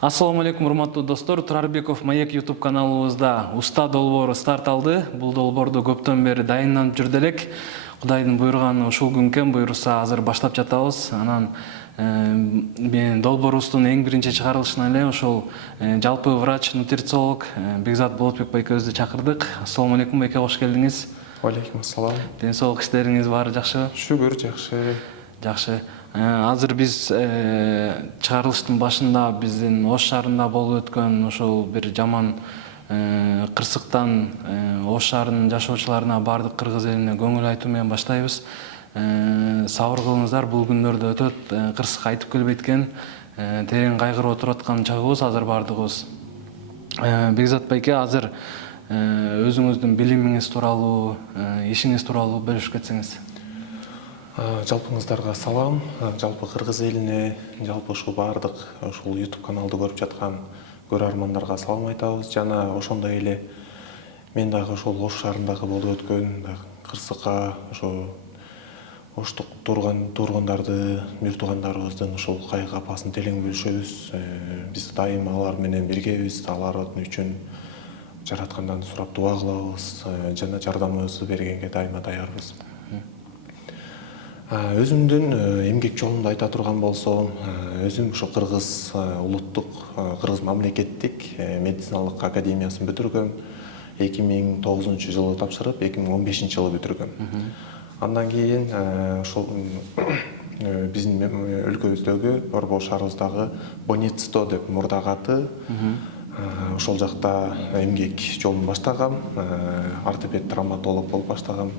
Ассаламу алейкум, урматтуу достор. Турарбеков Маек YouTube каналыбызда уста долбоору старт алды. Бул долбоорду көптөн бери дайындап жүрдү элек. Кудайдын буйруганы ушул күнкөн буйруса азыр баштап жатабыз. Анан мен долбоорубуздун эң биринчи чыгарылышына эле ошол жалпы врач, нутрициолог Бекзат Болотбек байкебизди чакырдык. Ассаламу алейкум байке, кош келдиңиз. Алейкум ассалам. Ден соолук, иштериңиз баары жакшыбы? Шүгүр, жакшы. Жакшы. Азыр биз чыгарылыштын башында биздин Ош шаарында болуп өткөн ошол бир жаман кырсыктан Ош шаарынын жашоочуларына, бардык кыргыз элине көңүл айтуу менен баштайбыз. Сабыр кылыңыздар, бул күндөрдө өтөт. Кырсык айтып келбейт экен. Терең кайгырып отуруп аткан чагыбыз азыр бардыгыбыз. Бекзат байке, азыр өзүңүздүн билимиңиз тууралуу, ишиңиз тууралуу бөлүшүп кетсеңиз. Жалпыңыздарга салам. Жалпы кыргыз элине, жалпы ушул бардык ушул YouTube каналды көрүп жаткан көрөрмандарга салам айтабыз. Жана ошондой эле мен дагы ошол Ош шаарындагы болуп өткөн кырсыкка ошо Оштук тургундарды, бир туугандарыбыздын ушул кайгы апасын телең бөлүшөбүз. Биз дайыма алар менен биргебиз. Алар үчүн жараткандан сурап дуа кылабыз. Жана жардамыбызды бергенге дайыма даярбыз. Өзүмдүн эмгек жолумду айта турган болсом, өзүм ошо Кыргыз улуттук, Кыргыз мамлекеттик медициналык академиясын бүтүргөм. 2009-жылы тапшырып, 2015-жылы бүтүргөм. Андан кийин ошол биздин өлкөбүздөгү Борбор шаарыбыздагы Бонецто деп мурдагы аты, ошол жакта эмгек жолун баштагам. Ортопед травматолог болуп баштагам.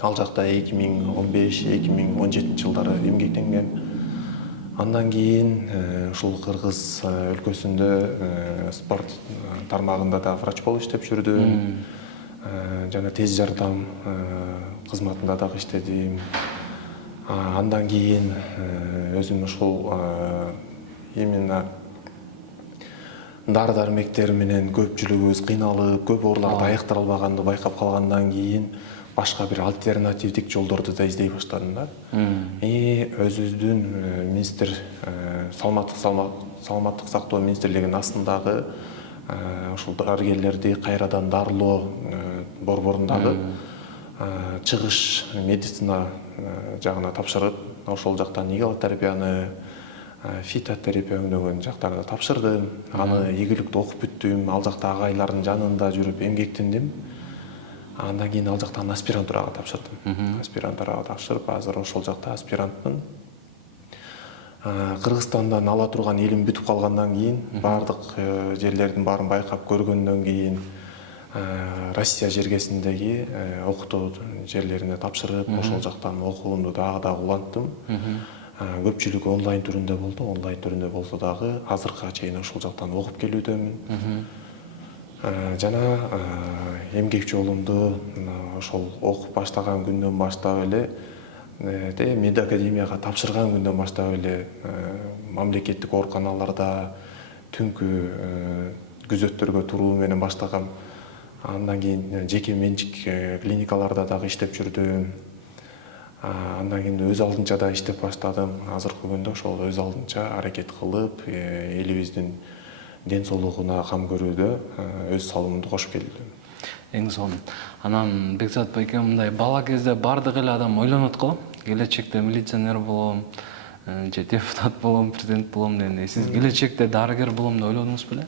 Ал жакта 2015-2017 жылдары эмгектенген. Андан кийин ушул Кыргыз өлкөсүндө спорт тармагында да врач болуп иштеп жүрдүм. Жана тез жардам кызматында дагы иштедим. Андан кийин өзүм ушул именно дары-дармектер менен көпчүлүгүбүз кыйналып, көп ооруларды аяктара албаганды байкап калгандан кийин башка бир альтернативдик жолдорду да издей баштадым да. Өзүбүздүн министр саламаттык сактоо министрлигинин астындагы ушул дарыгерлерди кайрадан дарылоо борборундагы чыгыш медицина жагына тапшырып, ошол жактан иглотерапияны, фитотерапия өңдөгөн жактарына тапшырдым. Аны ийгиликтүү окуп бүттүм. Ал жакта агайлардын жанында жүрүп эмгектендим. Андан кийин ал жактан аспирантурага тапшырдым. Аспирантурага тапшырып, азыр ошол жакта аспирантмын. Кыргызстандан ала турган элим бүтүп калгандан кийин, бардык жерлердин баарын байкап көргөндөн кийин Россия жергесиндеги окутуу жерлерине тапшырып, ошол жактан окуумду дагы уланттым. Көпчүлүгү онлайн түрүндө болду. Онлайн түрүндө болсо дагы азыркыга чейин ошол жактан окуп келүүдөмүн. Жана эмгек жолумду ошол окуп баштаган күндөн баштап эле, медакадемияга тапшырган күндөн баштап эле мамлекеттик ооруканаларда түнкү күзөттөргө туруу менен баштагам. Андан кийин жеке менчик клиникаларда дагы иштеп жүрдүм. Андан кийин өз алдынча да иштеп баштадым. Азыркы күндө ошол өз алдынча аракет кылып, элибиздин ден соолугуна кам көрүүдө өз салымымды кошуп келдим. Эң сонун. Анан Бекзат байке, мындай бала кезде бардык эле адам ойлонот го, келечекте милиционер болом, же депутат болом, президент болом деген. Сиз келечекте дарыгер болом деп ойлодуңуз беле?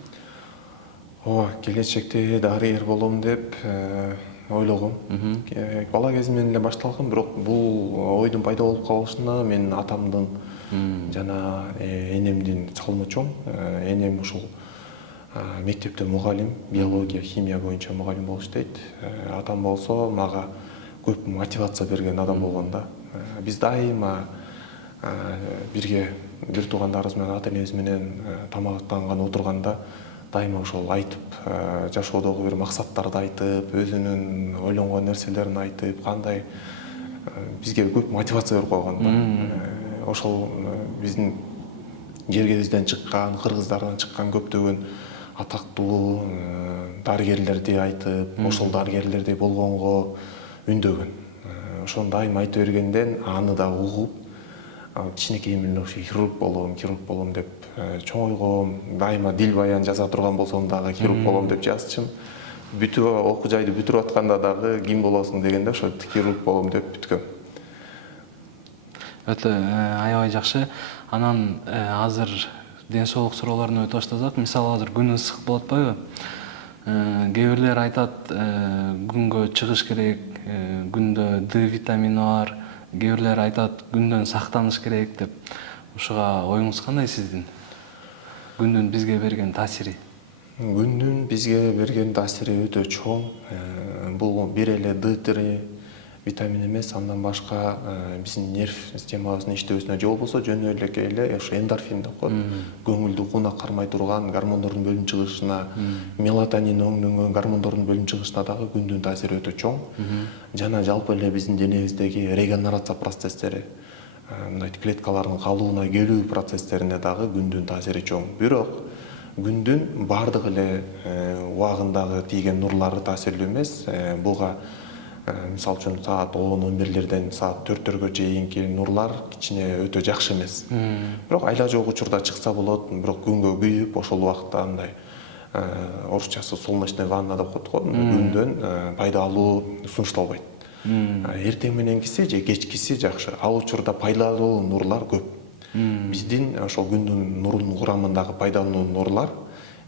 Ооба, келечекте дарыгер болом деп ойлогом. Бала кезимден эле башталган, бирок бул ойдун пайда болуп калышына менин атамдын жана энемдин салымы чоң. Энем ушул мектепте мугалим, биология, химия боюнча мугалим болуп иштейт. Атам болсо мага көп мотивация берген адам болгон да. Биз дайыма бирге бир туугандарыбыз менен, ата энебиз менен тамактанган отурганда дайыма ошол айтып, жашоодогу бир максаттарды айтып, өзүнүн ойлонгон нерселерин айтып, кандай бизге көп мотивация берип койгон да. Ошол биздин жергебизден чыккан, кыргыздардан чыккан көптөгөн атактуу дарыгерлерди айтып, ошол дарыгерлердей болгонго үндөгөн. ошону дайыма айта бергенден аны да угуп кичинекейим эле ошо хирург болом деп чоң ойгом, дайыма дил баян жаза турган болсом дагы хирург болом деп жазчумун. Бүтүп окуу жайды бүтүрүп атканда дагы ким болосуң дегенде ошо хирург болом деп бүткөм. Өтө аябай жакшы. Анан азыр ден соолук суроолоруна өтө баштасак, мисалы азыр күн ысык болуп атпайбы? Кээ бирлер айтат, күнгө чыгыш керек, күндө D витамини бар. Кээ бирлер айтат, күндөн сактаныш керек деп. Ушуга оюңуз кандай сиздин? Күндүн бизге берген таасири? Күндүн бизге берген таасири өтө чоң. Бул бир эле D3 витамин эмес, андан башка биздин нерв системабыздын иштөөсүнө же болбосо жөн эле ошо эндорфин деп коет. Көңүлдү кууна кармай турган гормондордун бөлүнүп чыгышына, мелатонин өңдөнгөн гормондордун бөлүнүп чыгышына дагы күндүн таасири өтө чоң. Жана жалпы эле биздин денебиздеги регенерация процесстери, мындай клеткалардын калыбына келүү процесстерине дагы күндүн таасири чоң. Бирок күндүн баардык эле убагындагы тийген нурлары таасирлүү эмес. Буга мисалы үчүн саат 10-11лерден саат 4-төргө чейинки нурлар кичине өтө жакшы эмес. Бирок айла жок учурда чыкса болот. Бирок күнгө күйүп, ошол убакта андай орусчасы солнечный ванна деп коет го, күндөн пайда алуу сунушталбайт. Эртең мененкиси же кечкиси жакшы. Ал учурда пайдалуу нурлар көп. Биздин ошол күндүн нурунун курамындагы пайдалуу нурлар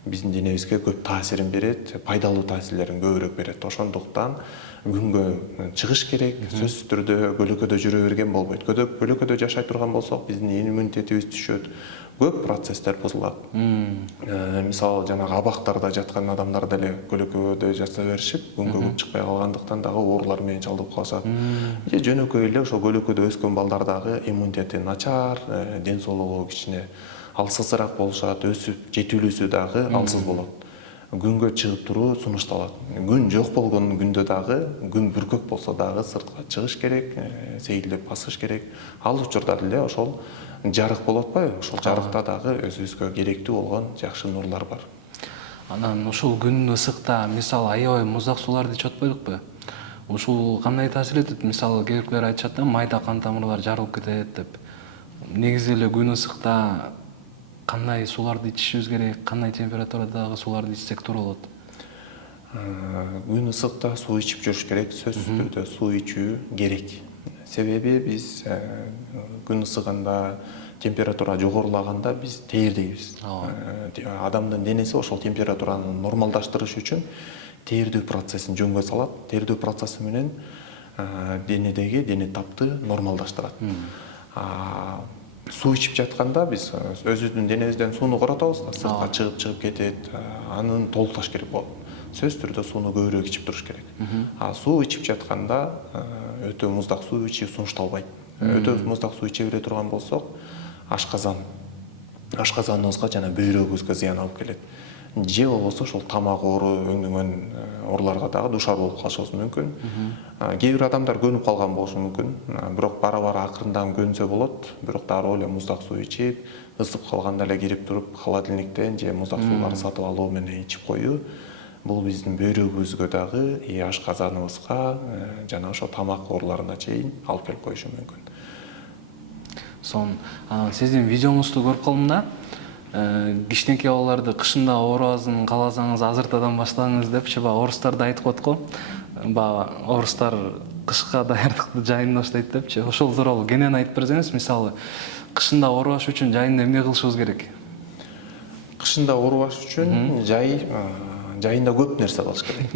биздин денебизге көп таасирин берет, пайдалуу таасирлерин көбүрөөк берет. Ошондуктан күнгө чыгыш керек, сөзсүз түрдө көлөкөдө жүрө берген болбойт. Көлөкөдө жашай турган болсок, биздин иммунитетибиз түшөт, көп процесстер бузулат. Мисалы жанагы абактарда жаткан адамдар деле көлөкөдө жаса беришип, күнгө көп чыкпай калгандыктан дагы оорулар менен чалдыгып калышат. Же жөнөкөй эле ошо көлөкөдө өскөн балдар дагы иммунитети начар, ден соолугу кичине алсызыраак болушат, өсүп жетилүүсү дагы алсыз болот. Күнгө чыгып туруу сунушталат. Күн жок болгон күндө дагы, күн бүркөк болсо дагы сыртка чыгыш керек, сейилдеп басыш керек. Ал учурда деле ошол жарык болуп атпайбы? Ошол жарыкта дагы өзүбүзгө керектүү болгон жакшы нурлар бар. Анан ушул күн ысыкта, мисалы аябай муздак сууларды ичип атпайдыкпы? Ушул кандай таасир этет? Мисалы кээ бирлер айтышат да, майда кан тамырлар жарылып кетет деп. Негизи эле күн ысыкта кандай сууларды ичишибиз керек, кандай температурадагы сууларды ичсек туура болот? Күн ысыкта суу ичип жүрүш керек, сөзсүз түрдө суу ичүү керек. Себеби биз күн ысыгында температура жогорулаганда биз тээрдейбиз. Адамдын денеси ошол температураны нормалдаштырыш үчүн тээрдүү процессин жөнгө салат. Тээрдүү процесси менен дене тапты нормалдаштырат. Суу ичип жатканда биз өзүбүздүн денебизден сууну коротобуз да, сыртка чыгып кетет, аны толукташ керек болот. Сөзсүз түрдө сууну көбүрөөк ичип туруш керек. Суу ичип жатканда өтө муздак суу ичүү сунушталбайт. Өтө муздак суу иче бере турган болсок, ашказаныбызга жана бөйрөгүбүзгө зыян алып келет. Же болбосо ошол тамак оору өңдөгөн ооруларга дагы дуушар болуп калышыбыз мүмкүн. Кээ бир адамдар көнүп калган болушу мүмкүн. Бирок бара акырындан көнсө болот. Бирок дароо эле муздак суу ичип, ысып калганда эле кирип туруп холодильниктен же муздак сууларды сатып алуу менен ичип коюу бул биздин бөйрөгүбүзгө дагы, ашказаныбызга жана ошо тамак ооруларына чейин алып келип коюшу мүмкүн. Сиздин видеоңузду көрүп калдым да. Кичинекей балаларды кышында оорубасын кааласаңыз азыртадан баштаңыз депчи орустар да айтып коет го. Орустар кышка даярдыкты жайында баштайт депчи. Ошол тууралуу кенен айтып берсеңиз, мисалы кышында оорубаш үчүн жайында эмне кылышыбыз керек? Кышында оорубаш үчүн жайында көп нерсе кылыш керек.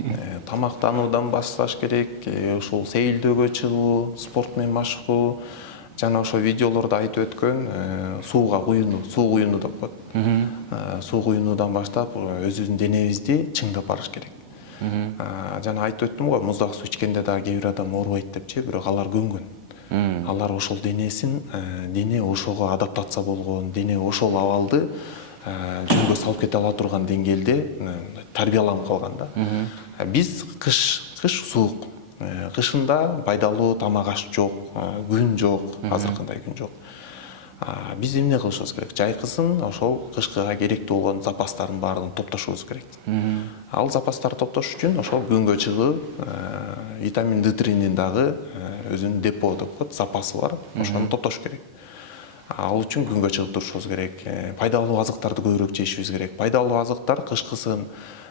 Тамактануудан башташ керек, ушул сейилдөөгө чыгуу, спорт менен машыгуу, жана ошо видеолордо айтып өткөн сууга куюнуу, суу куюнуу деп коет. Суу куюнуудан баштап өзүбүздүн денебизди чыңдап барыш керек. Жана айтып өттүм го, муздак суу ичкенде дагы кээ бир адам оорубайт депчи, бирок алар көнгөн. Алар ошол денесин, дене ошого адаптация болгон, дене ошол абалды жөнгө салып кете ала турган деңгээлде тарбияланып калган да. Биз кыш суук. Кышында пайдалуу тамак аш жок, күн жок, азыркындай күн жок. Биз эмне кылышыбыз керек? Жайкысын ошол кышкыга керектүү болгон запастардын баарын топтошубуз керек. Ал запастарды топтош үчүн ошол күнгө чыгып, витамин D3-нин дагы өзүнүн депо деп коет, запасы бар, ошону топтош керек. Ал үчүн күнгө чыгып турушубуз керек, пайдалуу азыктарды көбүрөөк жешибиз керек. Пайдалуу азыктар кышкысын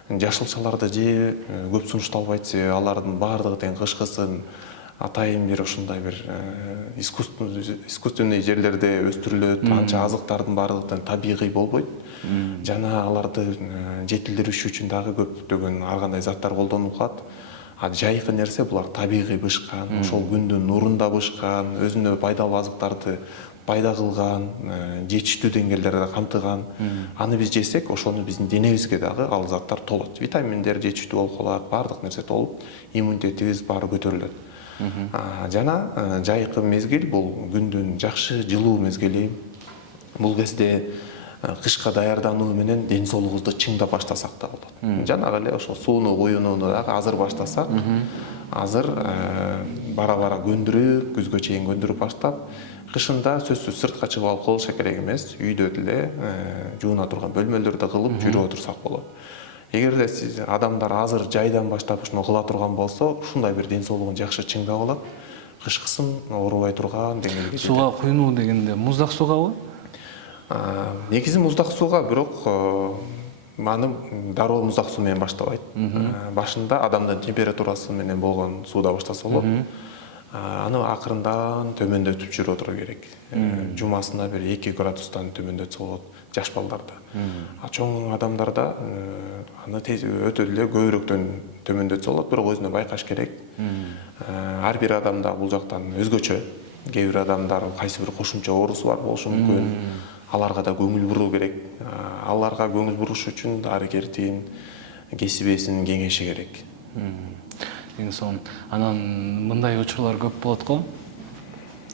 жашылчаларды жеп, көп сунушталбайт себеби алардын баардыгы тең кышкысын атайын бир ушундай бир искусственный жерлерде өстүрүлөт, анча азыктардын баардыгы тең табигый болбойт. Жана аларды жетилдириш үчүн дагы көптөгөн ар кандай заттар колдонулуп калат. А жайкы нерсе булар табигый бышкан, ошол күндүн нурунда бышкан, өзүнө пайдалуу азыктарды пайда кылган, жетиштүү деңгээлдерде камтыган. Аны биз жесек, ошону биздин денебизге дагы ал заттар толот. Витаминдер жетиштүү болуп калат, баардык нерсе толуп, иммунитетибиз баары көтөрүлөт. Жана жайкы мезгил бул күндүн жакшы жылуу мезгили. Бул кезде кышка даярдануу менен ден соолугубузду чыңдап баштасак да болот. Жанагы эле ошо сууну куюнууну дагы азыр баштасак, азыр бара-бара көндүрүп, күзгө чейин көндүрүп баштап, кышында сөзсүз сыртка чыгып алып кылыш керек эмес, үйдө деле жууна турган бөлмөлөрдө кылып жүрүп отурсак болот. Эгерде сиз адамдар азыр жайдан баштап ушуну кыла турган болсо, ушундай бир ден соолугун жакшы чыңдап алат, кышкысын оорубай турган деңгээлге жетет. Сууга куюнуу дегенде муздак суугабы? Негизи муздак сууга, бирок аны дароо муздак суу менен баштабайт. Башында адамдын температурасы менен болгон сууда баштаса болот. Аны акырындан төмөндөтүп жүрүп отура керек. Жумасына бир 2 градустан төмөндөтсө болот жаш балдарда. Чоң адамдарда аны өтө эле көбүрөөктөн төмөндөтсө болот, бирок өзүнө байкаш керек. Ар бир адамда бул жактан өзгөчө. Кээ бир адамдар кайсы бир кошумча оорусу бар болушу мүмкүн. Аларга да көңүл буруу керек. Аларга көңүл буруш үчүн дарыгердин, кесип ээсинин кеңеши керек. Эң сонун. Анан мындай учурлар көп болот го.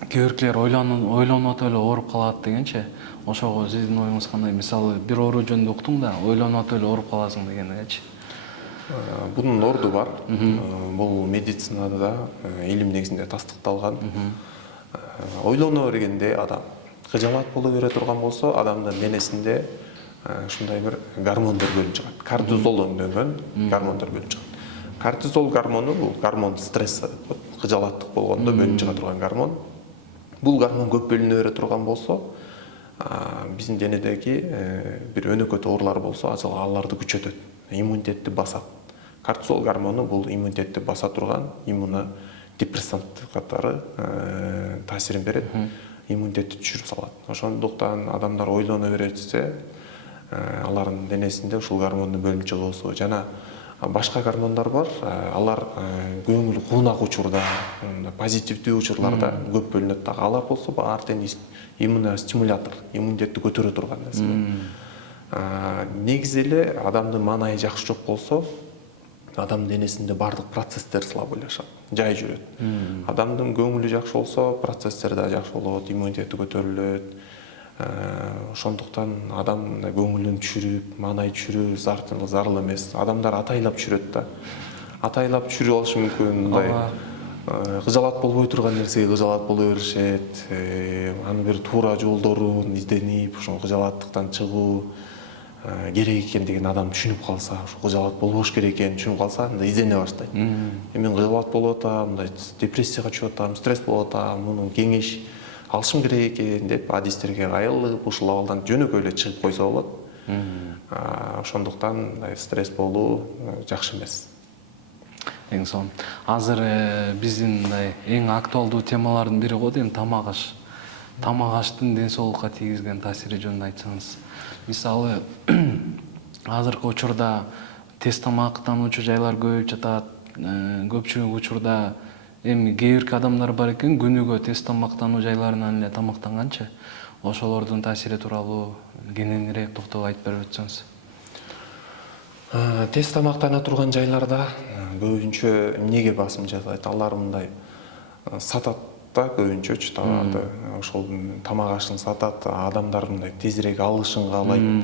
Кээ биркилер ойлонуп эле ооруп калат дегенчи. Ошого сиздин оюңуз кандай? Мисалы, бир оору жөнүндө уктум да, ойлонуп эле ооруп каласың дегенечи. Бунун орду бар. Бул медицинада илим негизинде тастыкталган. Ойлоно бергенде адам кыжалат боло бере турган болсо, адамдын денесинде ушундай бир гормондор бөлүнүп чыгат. Кортизол өндөгөн гормондор бөлүнүп чыгат. Кортизол гормону бул гормон стресс, кыжалаттык болгондо бөлүнүп чыга турган гормон. Бул гормон көп бөлүнө бере турган болсо, биздин денедеги бир өнөкөт оорулар болсо, аларды күчөтөт, иммунитетти басат. Кортизол гормону бул иммунитетти баса турган иммунодепрессант катары таасирин берет, иммунитетти түшүрүп салат. Ошондуктан адамдар ойлоно берсе, алардын денесинде ушул гормондун бөлүнүп чыгуусу жана башка гормондор бар. Алар көңүл куунак учурда, позитивдүү учурларда көп бөлүнөт дагы. Алар болсо баары тең иммуностимулятор, иммунитетти көтөрө турган нерселер. Негизи эле адамдын маанайы жакшы жок болсо, адамдын денесинде баардык процесстер слабыйлашат, жай жүрөт. Адамдын көңүлү жакшы болсо, процесстер да жакшы болот, иммунитети көтөрүлөт. Ошондуктан адам көңүлүн түшүрүп, маанай түшүрүү зарыл эмес. Адамдар атайлап түшүрөт да. Атайлап түшүрүп алышы мүмкүн, мындай кыжалат болбой турган нерсеге кыжалат боло беришет. Анын бир туура жолдорун изденип, ошол кыжалаттыктан чыгуу керек экендигин адам түшүнүп калса, ошо кыжалат болбош керек экенин түшүнүп калса, анда издене баштайт. Мен кыжалат болуп атам, мындай депрессияга түшүп атам, стресс болуп атам, мунун кеңеш алышым керек экен деп адистерге кайылып, ушул абалдан жөнөкөй эле чыгып койсо болот. Ошондуктан стресс болуу жакшы эмес. Эң сонун. Азыр биздин эң актуалдуу темалардын бири го дейм тамак аш. Тамак аштын ден соолукка тийгизген таасири жөнүндө айтсаңыз. Мисалы, азыркы учурда тез тамактануучу жайлар көбөйүп жатат. Көпчүлүк учурда эми кээ бирки адамдар бар экен, күнүгө тез тамактануу жайларынан эле тамактанганчы. Ошолордун таасири тууралуу кененирээк токтолуп айтып берип өтсөңүз. Тез тамактана турган жайларда көбүнчө эмнеге басым жасайт? Алар мындай сатат да көбүнчөчү товарды. Ошол тамак ашын сатат, адамдар мындай тезирээк алышын каалайт.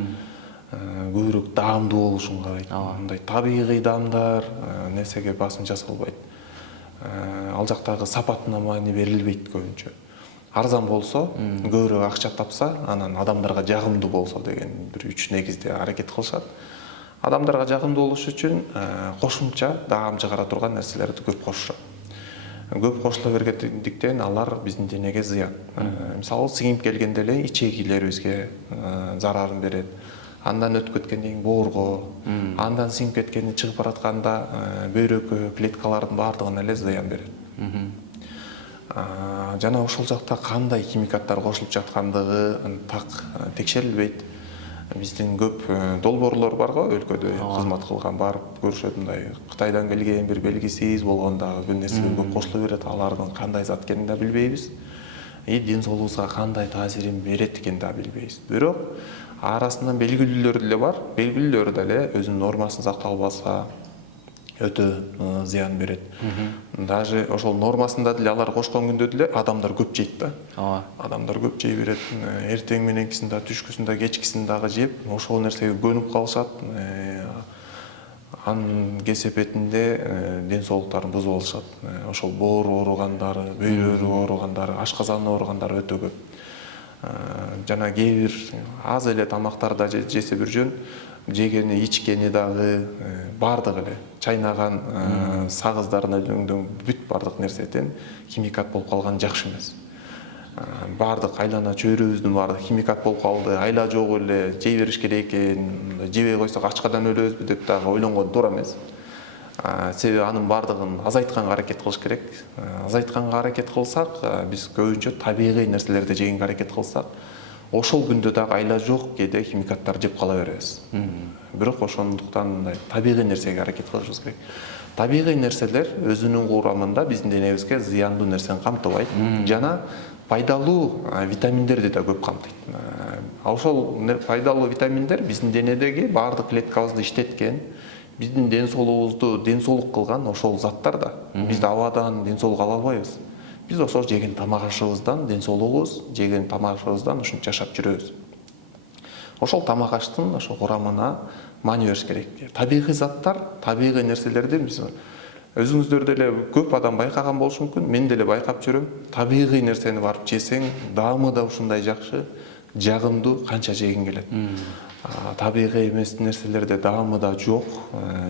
Көбүрөөк даамдуу болушун каалайт. Мындай табигый даамдар нерсеге басым жасалбайт. Ал жактагы сапатына маани берилбейт көбүнчө. Арзан болсо, көбүрөөк акча тапса, анан адамдарга жагымдуу болсо деген бир үч негизде аракет кылышат. Адамдарга жагымдуу болуш үчүн кошумча даам чыгара турган нерселерди көп кошушат. көп кошула бергендиктен алар биздин денеге зыян. Мисалы сиңип келгенде эле ичегилерибизге зарарын берет. Андан өтүп кеткенден кийин боорго, андан сиңип кеткенден чыгып баратканда бөйрөккө, клеткалардын баардыгына эле зыян берет. Жана ошол жакта кандай химикаттар кошулуп жаткандыгы так текшерилбейт. Биздин көп долбоорлор бар го өлкөдө кызмат кылган, барып көрүшөт, мындай Кытайдан келген бир белгисиз болгондагы бир нерселер көп кошулуп берет, алардын кандай зат экенин да билбейбиз. Ден соолугубузга кандай таасирин берет экенин да билбейбиз. Бирок арасынан белгилүүлөр деле бар. Белгилүүлөр деле өзүнүн нормасын сактап албаса өтө зыян берет. Даже ошол нормасында деле алар кошкон күндө деле адамдар көп жейт да. Адамдар көп жей берет. Эртең мененкисин да, түшкүсүн да, кечкисин дагы жеп, ошол нерсеге көнүп калышат. Анын кесепетинде ден соолуктарын бузуп алышат. Ошол боору ооругандары, бөйрөгү ооругандары, ашказаны ооругандары өтө көп. Жана кээ бир аз эле тамактарды жесе бир жөн, жегени, ичкени дагы баардыгы эле чайнаган сагыздарына бүт баардык нерседен химикат болуп калган жакшы эмес. Баардык айлана чөйрөбүздүн баардыгы химикат болуп калды, айла жок эле, жей бериш керек экен, жебей койсок ачкадан өлөбүзбү деп дагы ойлонгон туура эмес. Себеби анын баардыгын азайтканга аракет кылыш керек. Азайтканга аракет кылсак, биз көбүнчө табигый нерселерди жегенге аракет кылсак, ошол күндө дагы айла жок кээде химикаттар жеп кала беребиз. Бирок ошондуктан мындай табигый нерсеге аракет кылышыбыз керек. Табигый нерселер өзүнүн курамында биздин денебизге зыяндуу нерсени камтыбайт жана пайдалуу витаминдерди да көп камтыйт. Ошол пайдалуу витаминдер биздин денедеги баардык клеткабызды иштеткен, биздин ден соолугубузду ден соолук кылган ошол заттар да. Биз абадан ден соолук ала албайбыз. Биз ошол жеген тамак ашыбыздан ден соолугубуз, жеген тамак ашыбыздан ушунча жашап жүрөбүз. Ошол тамак аштын ошол курамына маани бериш керек. Табигый заттар, табигый нерселерди биз өзүңүздөр деле көп адам байкаган болушу мүмкүн, мен деле байкап жүрөм. Табигый нерсени барып жесең, даамы да ушундай жакшы, жагымдуу, канча жегиң келет. Табигый эмес нерселерде даамы да жок,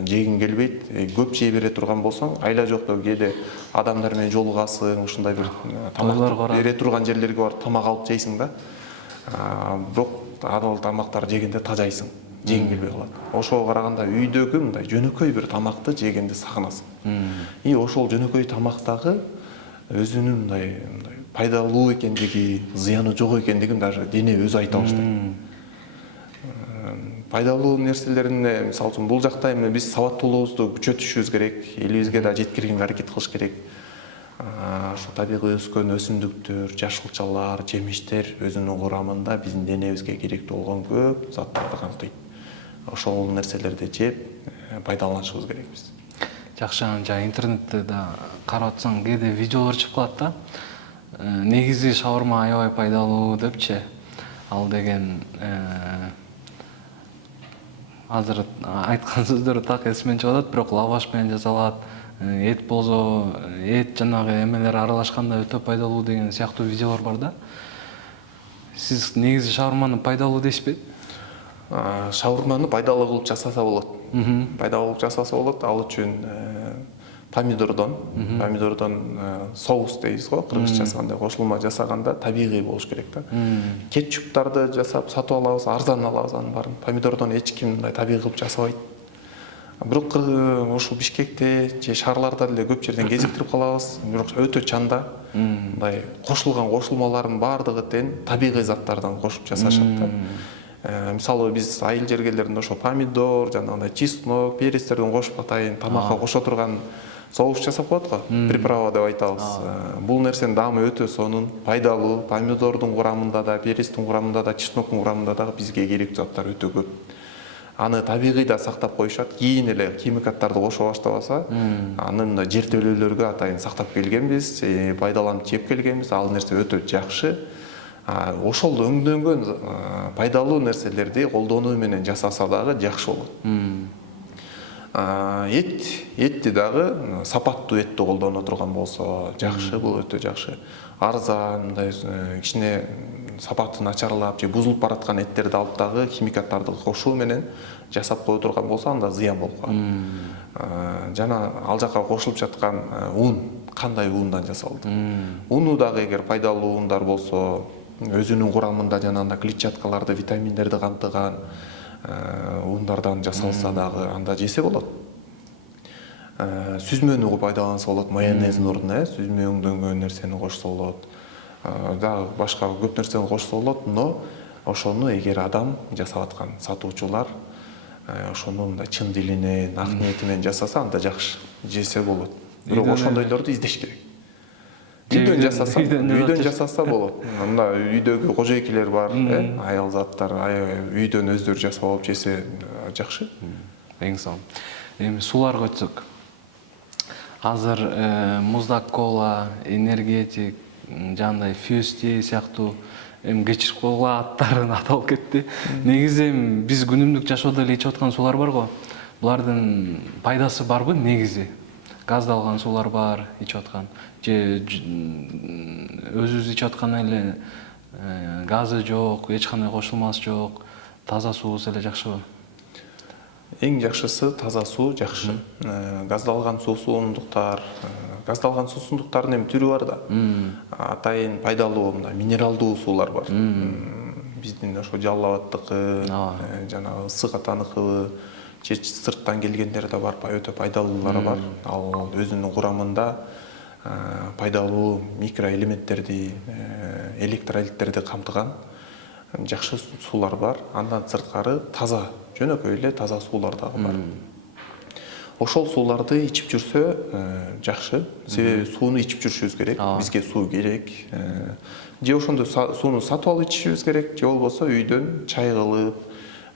жегиң келбейт. Көп жей бере турган болсоң, айла жокто кээде адамдар менен жолугасың, ушундай бир тамак бере турган жерлерге барып тамак алып жейсиң да. Бирок ал тамактар жегенде тажайсың, жегиң келбей калат. Ошого караганда үйдөгү мындай жөнөкөй бир тамакты жегенде сагынасың. Ошол жөнөкөй тамактагы өзүнүн мындай пайдалуу экендиги, зыяны жок экендигин даже дене өзү айта баштайт. Пайдалуу нерселерине, мисалы үчүн, бул жакта эми биз сабаттуулугубузду күчөтүшүбүз керек, элибизге да жеткиргенге аракет кылыш керек. Ошо табигый өскөн өсүмдүктөр, жашылчалар, жемиштер өзүнүн курамында биздин денебизге керектүү болгон көп заттарды камтыйт. Ошол нерселерди жеп, пайдаланышыбыз керек биз. Жакшы, анча интернетте да карап атсаң, кээде видеолор чыгып калат да. Негизи шаурма аябай пайдалуу депчи. Ал деген азыр айткан сөздөрү так эсимен чыгып атат, бирок лаваш менен жасалат. Эт болсо, эт жанагы эмелер аралашканда өтө пайдалуу деген сыяктуу видеолор бар да. Сиз негизи шаурманы пайдалуу дейсизби? Шаурманы пайдалуу кылып жасаса болот. Пайдалуу кылып жасаса болот. Ал үчүн помидордон соус дейбиз го, кыргызчасында кошулма жасаганда табигый болуш керек да. Кетчуптарды жасап сатып алабыз, арзан алабыз анын баарын. Помидордон эч ким мындай табигый кылып жасабайт. Бирок ошол Бишкекте же шаарларда деле көп жерден кезиктирип калабыз. Бирок өтө чанда. Мындай кошулган кошулмалардын баардыгы тең табигый заттардан кошуп жасашат да. Мисалы биз айыл жергелеринде ошо помидор, жанагындай чеснок, перестерден кошуп атайын тамакка кошо турган соус жасап коет го, приправа деп айтабыз. Бул нерсенин даамы өтө сонун, пайдалуу. Помидордун курамында да, перестин курамында да, чесноктун курамында да бизге керектүү заттар өтө көп. Аны табигый да сактап коюшат. Кийин эле химикаттарды кошо баштабаса, аны мындай жертөлөлөргө атайын сактап келгенбиз, пайдаланып жеп келгенбиз. Ал нерсе өтө жакшы. Ошол өңдөнгөн пайдалуу нерселерди колдонуу менен жасаса дагы жакшы болот. Этти дагы сапаттуу этти колдоно турган болсо жакшы, бул өтө жакшы. Арзан, мындай кичине сапаты начарлап же бузулуп бараткан эттерди алып дагы химикаттарды кошуу менен жасап кое турган болсо анда зыян болуп калат. Жана ал жака кошулуп жаткан ун, кандай ундан жасалды. Уну дагы эгер пайдалуу ундар болсо, өзүнүн курамында жанагындай клетчаткаларды, витаминдерди камтыган ундардан жасалса дагы анда жесе болот. Сүзмөнү пайдаланса болот, майонездин ордуна сүзмө өңдөнгөн нерсени кошсо болот. Дагы башка көп нерсени кошсо болот, но ошону эгер адам жасап аткан сатуучулар ошону мындай чын дилине, ак ниети менен жасаса, анда жакшы жесе болот. Бирок ошондойлорду издеш керек. Үйдөн жасаса болот. Мында үйдөгү кожойкелер бар, аял заттар, үйдөн өздөрү жасап алып жесе жакшы. Эң сонун. Эми сууларга өтсөк. Азыр муздак кола, энергетик, жандай фьюсти сыяктуу кечирип койгула аттарын аталып кетти. Негизи биз күнүмдүк жашоодо эле ичип аткан суулар барго. Булардын пайдасы барбы негизи? Газдалган суулар бар ичип аткан. Же өзүбүз ичип аткан эле газы жок, эч кандай кошулмасы жок, таза суубуз эле жакшыбы? Эң жакшысы таза суу жакшы. Газдалган суусундуктар, газдалган суусундуктардын эми түрү бар да. Атайын пайдалуу минералдуу суулар бар. Биздин ошо Жалал Абадтыкы, жана ысык атаныкыбы, же сырттан келгендер да бар, өтө пайдалуулары бар. Ал өзүнүн курамында пайдалуу микроэлементтерди, электролиттерди камтыган жакшы суулар бар. Андан сырткары таза, жөнөкөй эле таза суулар дагы бар. Ошол сууларды ичип жүрсө жакшы. Себеби сууну ичип жүрүшүбүз керек. Бизге суу керек. Же ошондо сууну сатып алып ичишибиз керек, же болбосо үйдөн чай кылып,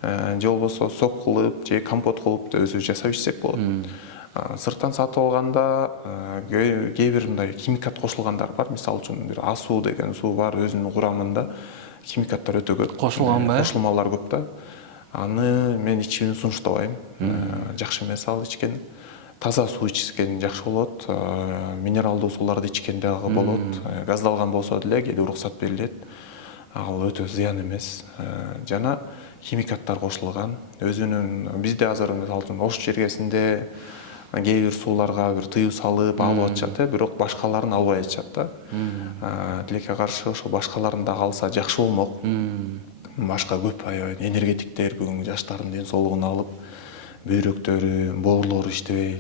же болбосо сок кылып, же компот кылып да өзүбүз жасап ичсек болот. Сырттан сатып алганда кээ бир мындай химикат кошулгандар бар. Мисалы үчүн бир асуу деген суу бар, өзүнүн курамында химикаттар өтө көп. Кошулганбы? Кошулмалар көп да. Аны мен ичүүнү сунуштабайм. Жакшы эмес ал ичкен. Таза суу ичкен жакшы болот. Минералдуу сууларды ичкен дагы болот. Газдалган болсо деле кээде уруксат берилет. Ал өтө зыян эмес. Жана химикаттар кошулган. Өзүнүн бизде азыр мисалы үчүн Ош жергесинде кээ бир сууларга бир тыюу салып алып атышат, бирок башкаларын албай атышат да. Тилекке каршы ошо башкаларын дагы алса жакшы болмок. Башка көп энергетиктер бүгүнкү жаштардын ден соолугун алып, бөйрөктөрү, боорлору иштебей,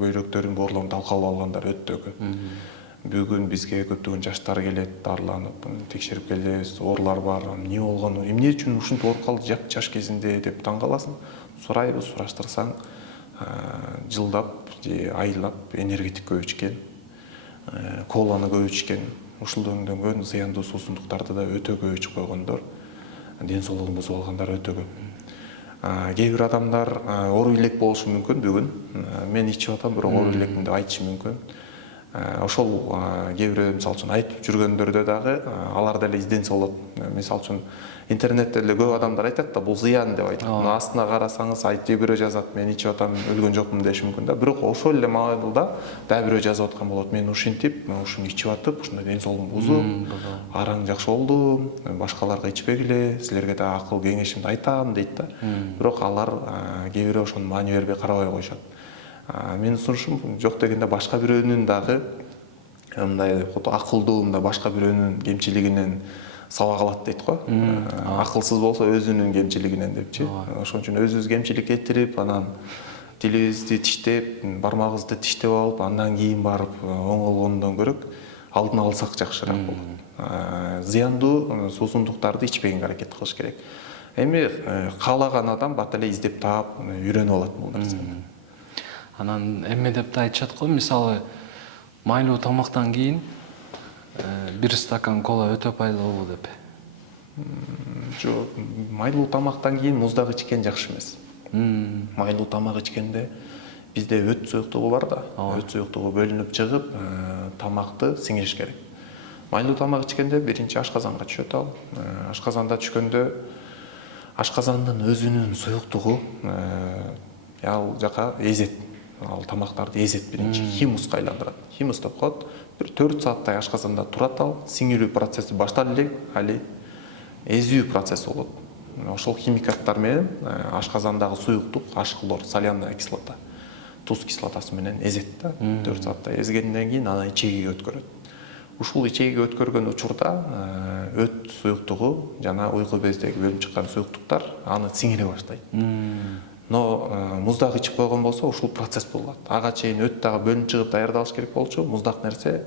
бөйрөктөрүн, боорлорун талкалап алгандар өтө көп. Бүгүн бизге көптөгөн жаштар келет, дарыланып, текшерип келебиз, оорулар бар, эмне болгону, эмне үчүн ушинтип ооруп калды жаш кезинде деп таң каласың. Сурайбыз, сураштырсаң, жылдап же айлап энергетик көп ичкен, коланы көп ичкен, ушул өңдөнгөн зыяндуу суусундуктарды да өтө көп ичип койгондор, ден соолугун бузуп алгандар өтө көп. Кээ бир адамдар оору илек болушу мүмкүн бүгүн. Мен ичип атам, бирок оору илекмин деп айтышы мүмкүн. Ошол кээ бирөө мисалы үчүн айтып жүргөндөрдө дагы алар деле изденсе болот. Мисалы үчүн интернетте эле көп адамдар айтат да, бул зыян деп айтат. Астына карасаңыз, же бирөө жазат, мен ичип атам, өлгөн жокмун деши мүмкүн да. Бирок ошол эле маалда дагы бирөө жазып аткан болот. Мен ушинтип, ушуну ичип атып, ушундай ден соолугумду бузуп, араң жакшы болду, башкаларга ичпегиле, силерге да акыл кеңешимди айтам дейт да. Бирок алар кээ бирөө ошону маани бербей карабай коюшат. Менин сунушум жок дегенде башка бирөөнүн дагы мындай акылдуу, мындай башка бирөөнүн кемчилигинен сабак алат дейт го. Акылсыз болсо өзүнүн кемчилигинен депчи. Ошон үчүн өзүбүз кемчилик кетирип, анан тилибизди тиштеп, бармагыбызды тиштеп алып, андан кийин барып оңолгондон көрөк алдын алсак жакшыраак болот. Зыяндуу суусундуктарды ичпегенге аракет кылыш керек. Эми каалаган адам бат эле издеп таап, үйрөнүп алат бул нерсени. Анан эме деп да айтышат го, мисалы майлуу тамактан кийин бир стакан кола өтө пайдалуу деп. Жок, майлуу тамактан кийин муздак ичкен жакшы эмес. Майлуу тамак ичкенде бизде өт суюктугу бар да, өт суюктугу бөлүнүп чыгып, тамакты сиңириш керек. Майлуу тамак ичкенде биринчи ашказанга түшөт ал. Ашказанда түшкөндө ашказандын өзүнүн суюктугу ал жака эзет. Ал тамактарды эзет, биринчи химуска айландырат. Химус деп коет. Бир 4 сааттай ашказанда турат ал, сиңирүү процесси башталып элек, али эзүү процесси болот. Ошол химикаттар менен ашказандагы суюктук, H хлор, соляная кислота туз кислотасы менен эзет да. 4 саатта эзгенден кийин анан ичегиге өткөрөт. Ушул ичегиге өткөргөн учурда өт суюктугу жана уйку бездеги бөлүнүп чыккан суюктуктар аны сиңире баштайт. Но муздак ичип койгон болсо ушул процесс болот. Ага чейин өт дагы бөлүнүп чыгып даярдалыш керек болчу. Муздак нерсе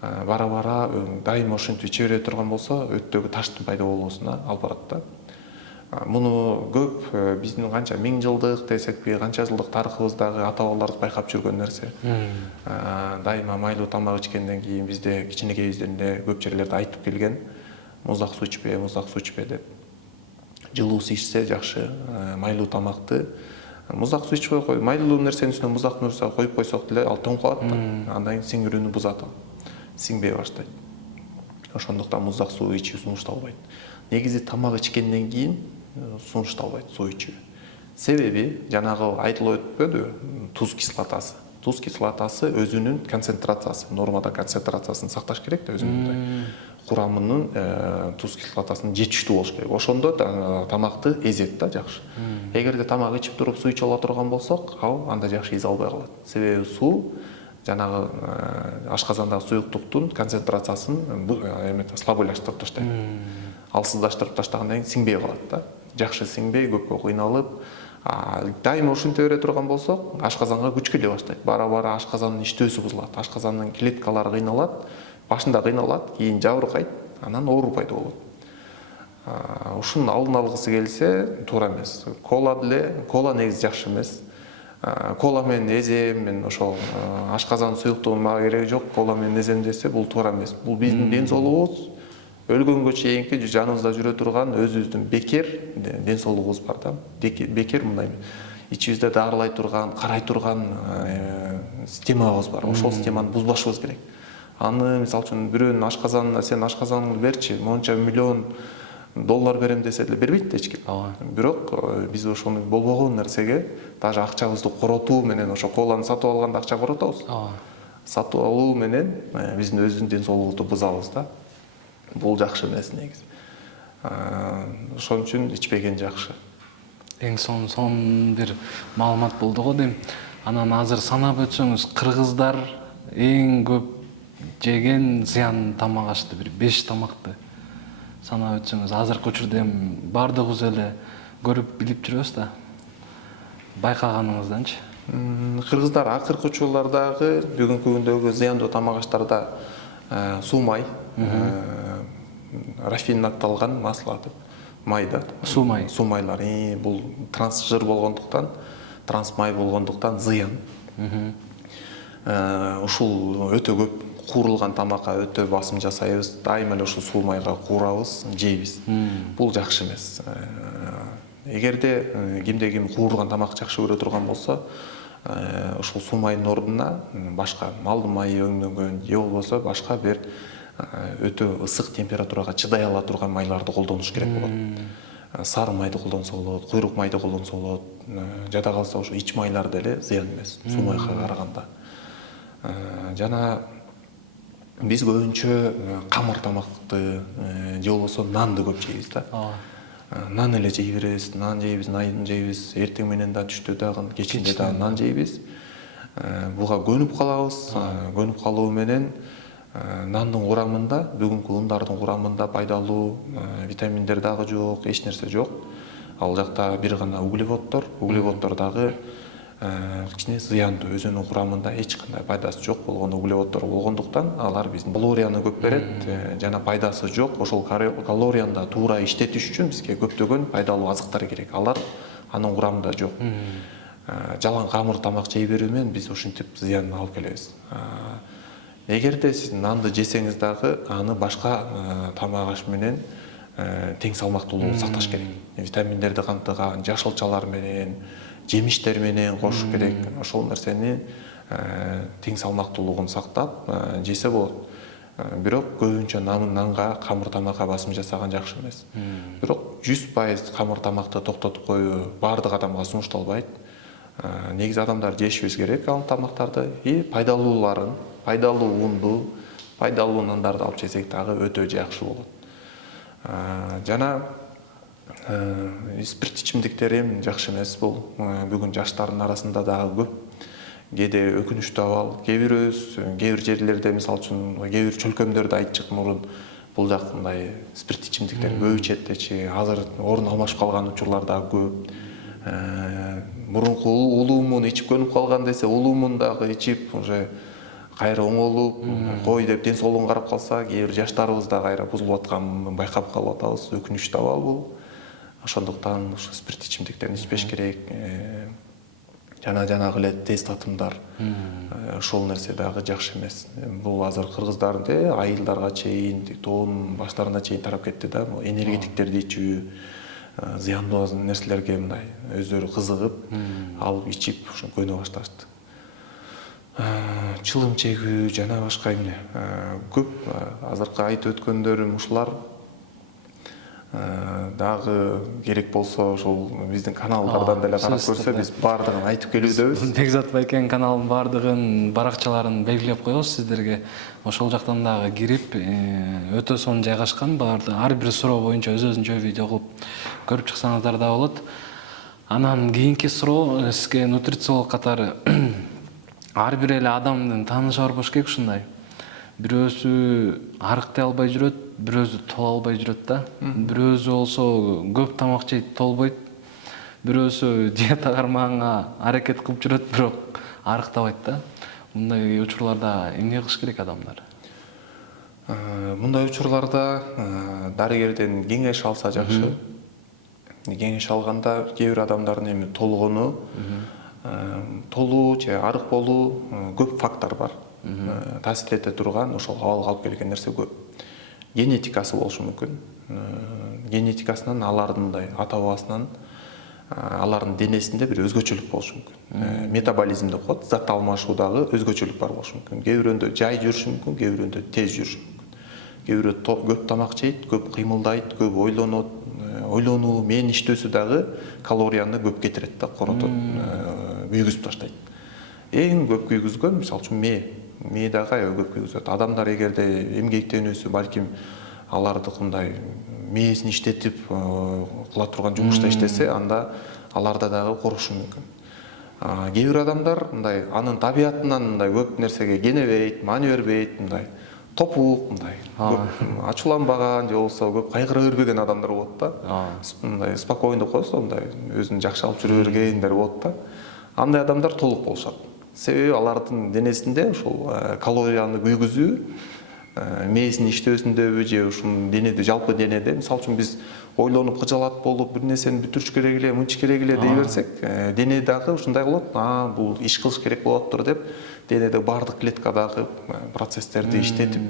бара дайыма ушинтип иче бере турган болсо өттөгү таштын пайда болуусуна алып барат да. Муну көп биздин канча 1000 жылдык десекпи, канча жылдык тарыхыбыздагы ата бабаларыбыз байкап жүргөн нерсе. Дайыма майлуу тамак ичкенден кийин бизде кичинекейибизден көп жерлерде айтып келген муздак суу ичпе деп. Жылуу суу ичсе жакшы, майлуу тамакты муздак суу ичпей кой. Майлуу нерсенин үстүнө муздак нерсе коюп койсок деле ал тоңуп калат да. Андан кийин сиңирүүнү бузат ал. Сиңбей баштайт. Ошондуктан муздак суу ичүү сунушталбайт. Негизи тамак ичкенден кийин сунушталбайт суу ичүү. Себеби жанагы айтылып өтпөдү, туз кислотасы. Туз кислотасы өзүнүн концентрациясы, нормада концентрациясын сакташ керек да өзүнүн курамынын туз кислотасынын жетиштүү болуш керек. Ошондо тамакты эзет да жакшы. Эгерде тамак ичип туруп суу иче ала турган болсок, ал анда жакшы эзе албай калат. Себеби суу жанагы ашказандагы суюктуктун концентрациясын слабыйлаштырып таштайт. Алсыздаштырып таштагандан кийин сиңбей калат да. Жакшы сиңбей, көпкө кыйналып, дайыма ушинте бере турган болсок, ашказанга күч келе баштайт. Бара ашказандын иштөөсү бузулат, ашказандын клеткалары кыйналат, башында кыйналат, кийин жабыркайт, анан оору пайда болот. Ушунун алдын алгысы келсе, туура эмес. Кола негизи жакшы эмес. Кола менен эзем, мен ошол ашказан суюктугунун мага кереги жок, кола менен эзем десе бул туура эмес. Бул биздин ден соолугубуз, өлгөнгө чейинки жаныбызда жүрө турган өзүбүздүн бекер ден соолугубуз бар да. Бекер мындай ичибизде даарылай турган, карай турган системабыз бар. Ошол системаны бузбашыбыз керек. Аны мисалы үчүн бирөөнүн ашказанына сен ашказаныңды берчи, монча миллион доллар берем десе деле бербейт да эч ким. Бирок биз ошону болбогон нерсеге даже акчабызды коротуу менен ошо коланы сатып алганда акча коротобуз. Сатып алуу менен биздин өзүбүздүн ден соолугубузду бузабыз да. Бул жакшы эмес негизи. Ошон үчүн ичпеген жакшы. Эң son бир маалымат болду го дейм. Анан азыр санап өтсөңүз, кыргыздар эң көп жеген зыян тамак ашты, бир 5 тамакты санап өтсөңүз. Азыркы учурда эми бардыгыбыз эле көрүп билип жүрөбүз да. Байкаганыңызданчы? Кыргыздар акыркы учурлардагы бүгүнкү күндөгү зыяндуу тамак аштарда суумай, рафинатталган масло деп, майда. Суумайлар бул трансжир болгондуктан, трансмай болгондуктан зыян. Ушул өтө көп куурулган тамакка өтө басым жасайбыз. Дайыма эле ушул суумайга куурабыз, жейбиз. Бул жакшы эмес. Эгерде кимде ким куурулган тамак жакшы көрө турган болсо, ушул суумайдын ордуна башка малдын майы өңдөнгөн же болбосо башка бир өтө ысык температурага чыдай ала турган майларды колдонуш керек болот. Сары майды колдонсо болот, куйрук майды колдонсо болот. Жада калса ошо ич майлар деле зыян эмес, суумайга караганда. Жана биз көбүнчө камыр тамакты же болбосо нанды көп жейбиз да. Нан эле жей беребиз, нан жейбиз, найын жейбиз, эртең менен да түштө дагы, кечинде дагы нан жейбиз. Буга көнүп калабыз. Көнүп калуу менен нандын курамында, бүгүнкү ундардын курамында пайдалуу витаминдер дагы жок, эч нерсе жок. Ал жакта бир гана углеводдор, углеводдор дагы кичине зыяндуу, өзүнүн курамында эч кандай пайдасы жок болгон углеводдор болгондуктан алар биздин калорияны көп берет, жана пайдасы жок. Ошол калорияны да туура иштетиш үчүн бизге көптөгөн пайдалуу азыктар керек. Алар анын курамында жок. Жалаң камыр тамак жей берүү менен биз ушинтип зыян алып келебиз. Эгерде сиз нанды жесеңиз дагы аны башка тамак аш менен тең салмактуулугун сакташ керек. Витаминдерди камтыган жашылчалар менен, жемиштер менен кошуш керек. Ошол нерсени тең салмактуулугун сактап жесе болот. Бирок көбүнчө нанга, камыр тамакка басым жасаган жакшы эмес. Бирок 100% камыр тамакты токтотуп коюу баардык адамга сунушталбайт. Негизи адамдар жешибиз керек ал тамактарды и пайдалууларын, пайдалуу унду, пайдалуу нандарды алып жесек дагы өтө жакшы болот. Жана спирт ичимдиктер эми жакшы эмес бул. Бүгүн жаштардын арасында дагы көп. кээде өкүнүчтүү абал. Кээ бир жерлерде мисалы үчүн кээ бир чөлкөмдөрдө айтчык мурун бул жак мындай спирт ичимдиктерин көп ичет дечи. Азыр орун алмашып калган учурлар дагы көп. Мурунку улуумун ичип көнүп калган десе, улуумун дагы ичип уже кайра оңолуп, кой деп ден соолугун карап калса, кээ бир жаштарыбыз да кайра бузулуп атканын байкап калып атабыз. Өкүнүчтүү абал бул. Ошондуктан ушу спирт ичимдиктерин ичпеш керек. Жанагы эле тез татымдар. Ошол нерсе дагы жакшы эмес. Бул азыр кыргыздардын айылдарга чейин, тоонун баштарына чейин тарап кетти да. Энергетиктерди ичүү, зыяндуу нерселерге мындай өздөрү кызыгып, алып ичип, ошо көнө башташты. Чылым чегүү жана башка эмне көп азыркы айтып өткөндөрүм ушулар. Дагы керек болсо ошол биздин каналдардан деле карап көрсө, биз баардыгын айтып келүүдөбүз. Бекзат Байкен каналынын баардыгын баракчаларын белгилеп коебуз сиздерге. Ошол жактан дагы кирип, өтө сонун жайгашкан. Баардыгы ар бир суроо боюнча өз-өзүнчө видео кылып көрүп чыксаңыздар да болот. Анан кийинки суроо сизге нутрициолог катары ар бир эле адамдын таанышы бар болуш керек ушундай. Бирөөсү арыктай албай жүрөт, бирөөсү тола албай жүрөт да. Бирөөсү болсо көп тамак жейт, толбойт. Бирөөсү диета кармаганга аракет кылып жүрөт, бирок арыктабайт да. Мындай учурларда эмне кылыш керек адамдар? Мындай учурларда дарыгерден кеңеш алса жакшы. Кеңеш алганда кээ бир адамдардын эми толгону, толуу же арык болуу көп фактор бар. Таасир эте турган, ошол абалга алып келген нерсе көп. Генетикасы болушу мүмкүн. Генетикасынан, алардын мындай ата бабасынан, алардын денесинде бир өзгөчөлүк болушу мүмкүн. Метаболизм деп коет, зат алмашуудагы өзгөчөлүк бар болушу мүмкүн. Кээ бирөөндө жай жүрүшү мүмкүн, кээ бирөөндө тез жүрүшү мүмкүн. Кээ бирөө көп тамак жейт, көп кыймылдайт, көп ойлонот. Ойлонуу, мээн иштөөсү дагы калорияны көп кетирет да, коротот, күйгүзүп таштайт. Эң көп күйгүзгөн мисалы үчүн мээ дагы аябай көп күйгүзөт. Адамдар эгерде эмгектенүүсү балким алардыкындай мээсин иштетип кыла турган жумушта иштесе, анда аларда дагы корошу мүмкүн. Кээ бир адамдар мындай анын табиятынан мындай көп нерсеге кенебейт, маани бербейт, мындай топук, мындай көп ачууланбаган же болбосо көп кайгыра бербеген адамдар болот да. Мындай спокойно деп коебуз, мындай өзүн жакшы алып жүрө бергендер болот да. Андай адамдар толук болушат. Себеби алардын денесинде ушул калорияны күйгүзүү, мээсин иштөөсүндөбү же ушул денеде, жалпы денеде, мисалы үчүн биз ойлонуп кыжалат болуп, бир нерсени бүтүрүш керек эле, мынчы керек эле дей берсек, дене дагы ушундай болот, бул иш кылыш керек болоптур деп, денеде баардык клеткадагы процесстерди иштетип,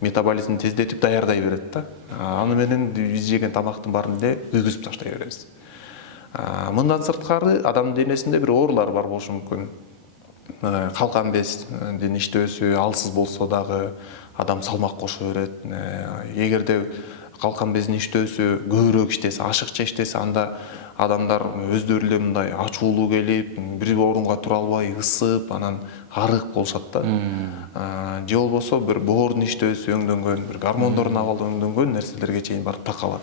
метаболизмди тездетип даярдай берет да. Аны менен биз жеген тамактын баарын эле күйгүзүп таштай беребиз. Мындан сырткары адамдын денесинде бир оорулар бар болушу мүмкүн. Калкан бездин иштөөсү алсыз болсо дагы адам салмак кошо берет. Эгерде калкан бездин иштөөсү көбүрөөк иштесе, ашыкча иштесе, анда адамдар өздөрү эле мындай ачуулуу келип, бир орунга тура албай, ысып, анан арык болушат да. Же болбосо бир боордун иштөөсү өңдөнгөн, бир гормондордун абалы өңдөнгөн нерселерге чейин барып такалат.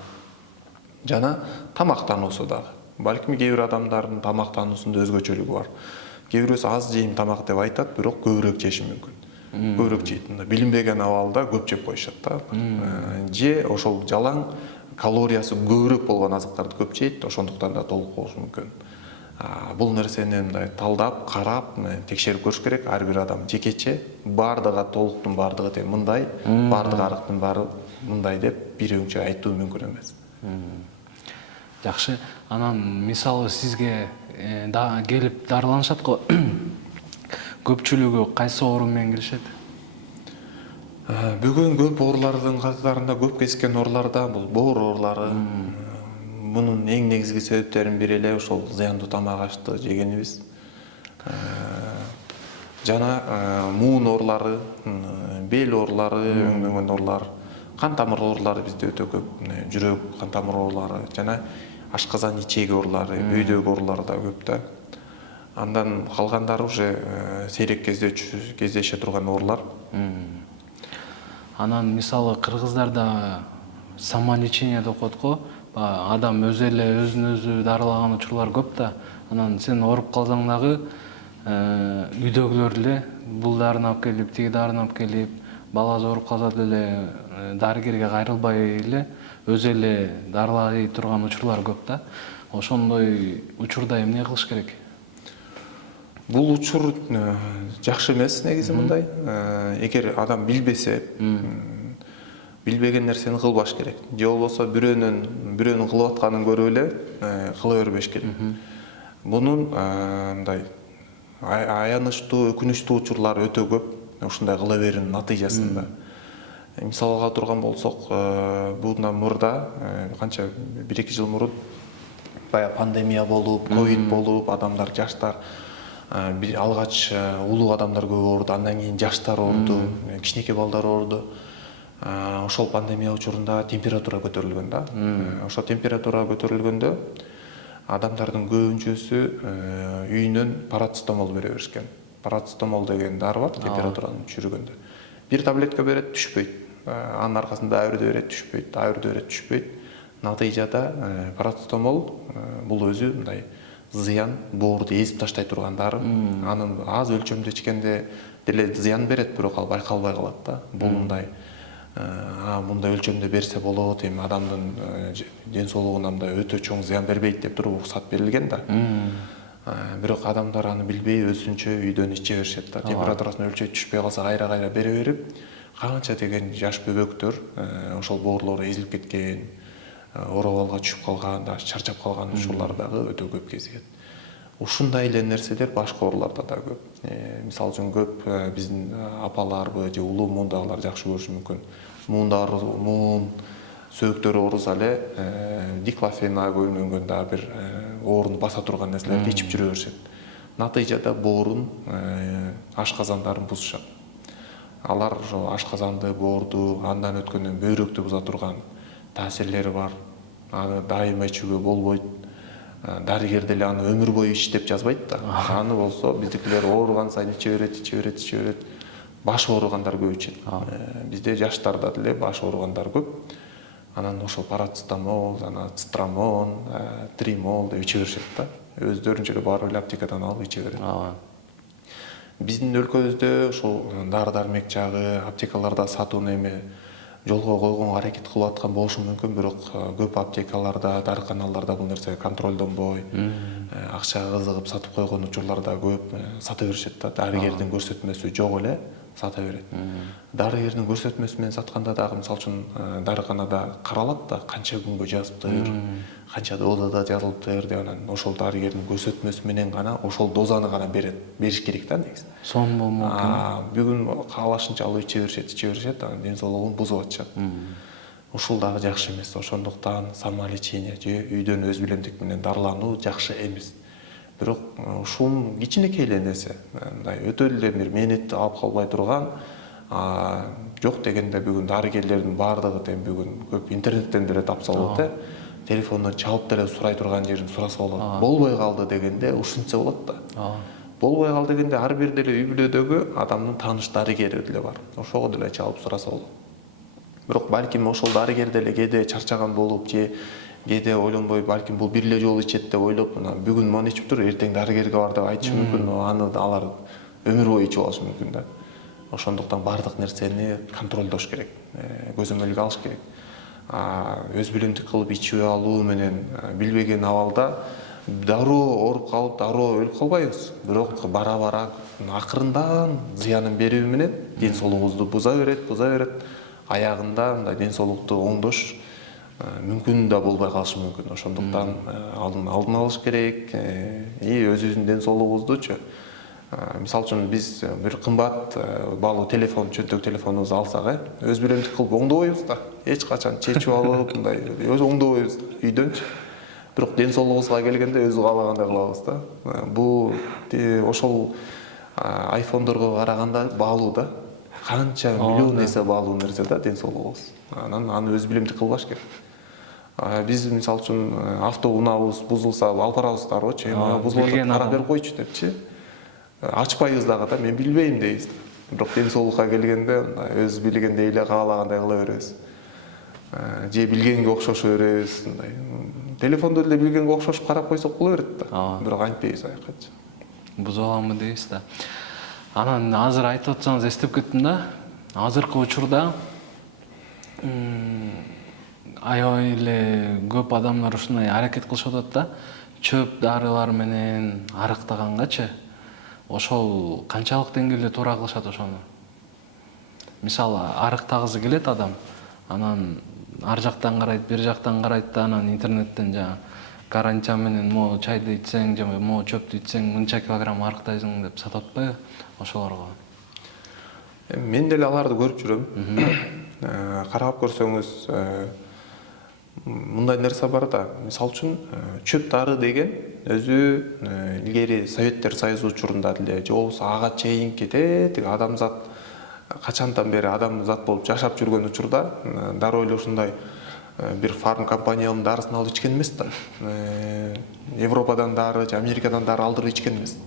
Жана тамактануусу дагы. Балким кээ бир адамдардын тамактануусунда өзгөчөлүгү бар. Кээ бирөөсү аз жейм тамак деп айтат, бирок көбүрөөк жеши мүмкүн. Көбүрөөк жейт. Билинбеген абалда көп жеп коюшат да. Же ошол жалаң калориясы көбүрөөк болгон азыктарды көп жейт, ошондуктан да толук болушу мүмкүн. Бул нерсени мындай талдап, карап, текшерип көрүш керек. Ар бир адам жекече, баардыгы толуктун баардыгы тең мындай, баардык арыктын баары мындай деп бир өңчө айтуу мүмкүн эмес. Жакшы. Анан мисалы сизге келип дарыланышат го. Көпчүлүгү кайсы оору менен келишет? Бүгүн көп оорулардын катарында көп кезиккен ооруларда бул боор оорулары. Мунун эң негизги себептеринин бири эле ошол зыяндуу тамак ашты жегенибиз. Жана муун оорулары, бел оорулары, өңдөнгөн оорулар, кан тамыр оорулары бизде өтө көп. Жүрөк, кан тамыр оорулары жана ашказан ичеги оорулары, бүйдөгү оорулары да көп да. Андан калгандары уже сейрек кездеше турган оорулар. Анан мисалы кыргыздарда самолечение деп коет го. Адам өзү эле өзүн өзү дарылаган учурлар көп да. Анан сен ооруп калсаң дагы үйдөгүлөр эле бул дарыны алып келип, тиги дарыны алып келип, бала ооруп калса деле дарыгерге кайрылбай эле өзү эле дарылай турган учурлар көп да. Ошондой учурда эмне кылыш керек? Бул учур жакшы эмес негизи мындай. Эгер адам билбесе, билбеген нерсени кылбаш керек. Же болбосо бирөөнүн кылып атканын көрүп эле кыла бербеш керек. Бунун мындай аянычтуу, өкүнүчтүү учурлар өтө көп. Ушундай кыла берүүнүн натыйжасында. Мисал алга турган болсок, bundan мурда канча 1-2 жыл мурун баягы пандемия болуп, ковид болуп, адамдар жаштар алгач улуу адамдар көп ооруду, андан кийин жаштар ооруду, кичинекей балдар ооруду. Ошол пандемия учурунда температура көтөрүлгөн да. Ошо температура көтөрүлгөндө адамдардын көбүнчөсү үйүнөн парацетамол бере беришкен. Парацетамол деген дары бар, температураны түшүргөндө. Бир таблетка берет, түшпөйт. Анын аркасында дагы бирде берет, түшпөйт, дагы бирде берет, түшпөйт. Натыйжада парацетамол бул өзү мындай зыян, боорду эзип таштай турган дары. Анын аз өлчөмдө ичкенде деле зыян берет, бирок ал байкалбай калат да. Бул мындай өлчөмдө берсе болот, эми адамдын ден соолугуна мындай өтө чоң зыян бербейт деп туруп уруксат берилген да. Бирок адамдар аны билбей өзүнчө үйдөн иче беришет да. Температурасын өлчөйт, түшпөй калса кайра бере берип, канча деген жаш бөбөктөр ошол боорлору эзилип кеткен, оору түшүп калган, чарчап калган учурлар дагы өтө көп кезигет. Ушундай эле нерселер башка ооруларда да көп. Мисалы үчүн көп биздин апаларбы же улуу муундагылар жакшы көрүшү мүмкүн. Муун сөөктөрү ооруса эле диклофенак өнөнгөн дагы бир ооруну баса турган нерселерди ичип жүрө беришет. Натыйжада боорун, ашказандарын бузушат. Алар ошо ашказанды, боорду, андан өткөндөн бөйрөктү буза турган таасирлери бар. Аны дайыма ичүүгө болбойт. Дарыгер деле аны өмүр бою ич деп жазбайт да. Аны болсо биздикилер ооруган сайын иче берет. Баш ооругандар көп ичет. Бизде жаштарда деле баш ооругандар көп. Анан ошол парацетамол, цитрамон, тримол деп иче беришет да. Өздөрүнчө эле барып эле аптекадан алып иче берет. Биздин өлкөбүздө ошол дары-дармек жагы аптекаларда сатууну эми жолго койгонго аракет кылып аткан болушу мүмкүн, бирок көп аптекаларда, дарыканаларда бул нерсе контролдонбой, акчага кызыгып сатып койгон учурлар да көп. Сата беришет да, дарыгердин көрсөтмөсү жок эле сата берет. Дарыгердин көрсөтмөсү менен сатканда дагы мисалы үчүн дарыканада каралат да, канча күнгө жазыптыр, канча дозада жазылыптыр деп, анан ошол дарыгердин көрсөтмөсү менен гана ошол дозаны гана бериш керек да негизи. Сон болмок. Бүгүн каалашынча алып иче беришет, анан ден соолугун бузуп атышат. Ушул дагы жакшы эмес. Ошондуктан самолечение же үйдөн өз билемдик менен дарылануу жакшы эмес. Бирок ушул кичинекей эле нерсе, мындай өтө эле бир мээнетти алып калбай турган, жок дегенде бүгүн дарыгерлердин баардыгы тең бүгүн көп интернеттен деле тапса болот, телефондон чалып деле сурай турган жерин сураса болот. Болбой калды дегенде ушинтсе болот да. Болбой калды дегенде ар бир деле үй бүлөдөгү адамдын тааныш дарыгери деле бар. Ошого деле чалып сураса болот. Бирок балким ошол дарыгер деле кээде чарчаган болуп же кээде ойлонбой, балким бул бир эле жолу ичет деп ойлоп, мына бүгүн муну ичип тур, эртең дарыгерге бар деп айтышы мүмкүн, аны алар өмүр бою ичип алышы мүмкүн да. Ошондуктан бардык нерсени контролдош керек, көзөмөлгө алыш керек. Өз билемдик кылып ичип алуу менен билбеген абалда дароо ооруп калып, дароо өлүп калбайбыз. Бирок бара акырындан зыянын берүү менен ден соолугубузду буза берет. Аягында мындай ден соолукту оңдош мүмкүн да болбой калышы мүмкүн. Ошондуктан алдын алыш керек. Өзүбүздүн ден соолугубуздучу, мисалы үчүн биз бир кымбат баалуу телефон, чөнтөк телефонубузду алсак, өз билемдик кылып оңдобойбуз да. Эч качан чечип алып, мындай оңдобойбуз үйдөнчү. Бирок ден соолугубузга келгенде өзү каалагандай кылабыз да. Бул ошол айфондорго караганда баалуу да. Канча миллион эсе баалуу нерсе да ден соолугубуз. Анан аны өз билемдик кылбаш керек. Биз мисалы үчүн автоунаабыз бузулса алып барабыз дароочу, бузулуп карап берип койчу депчи. Ачпайбыз дагы да, мен билбейм дейбиз. Бирок ден соолукка келгенде өз билгендей эле каалагандай кыла беребиз. Же билгенге окшошо беребиз, мындай. Телефондо деле билгенге окшошуп карап койсок боло берет да. Бирок антпейбиз аякачы. бузуп аламбы дейбиз да. Анан азыр айтып атсаңыз эстеп кеттим да. Азыркы учурда аябай эле көп адамдар ушундай аракет кылышып атат да. Чөп дарылар менен арыктагангачы. Ошол канчалык деңгээлде туура кылышат ошону? Мисалы, арыктагысы келет адам, анан ар жактан карайт, бир жактан карайт да, анан интернеттен жаңа гарантия менен могу чайды ичсең же могу чөптү ичсең мынча килограмм арыктайсың деп сатып атпайбы ошолорго? Мен деле аларды көрүп жүрөм. Карап көрсөңүз, мындай нерсе бар да. Мисалы үчүн, чөп дары деген өзү илгери Советтер Союзу учурунда деле же болбосо ага чейинки тетиги адамзат качандан бери адамзат болуп жашап жүргөн учурда дароо эле ушундай бир фарм компаниянын дарысын алып ичкен эмес да. Европадан дары же Америкадан дары алдырып ичкен эмес.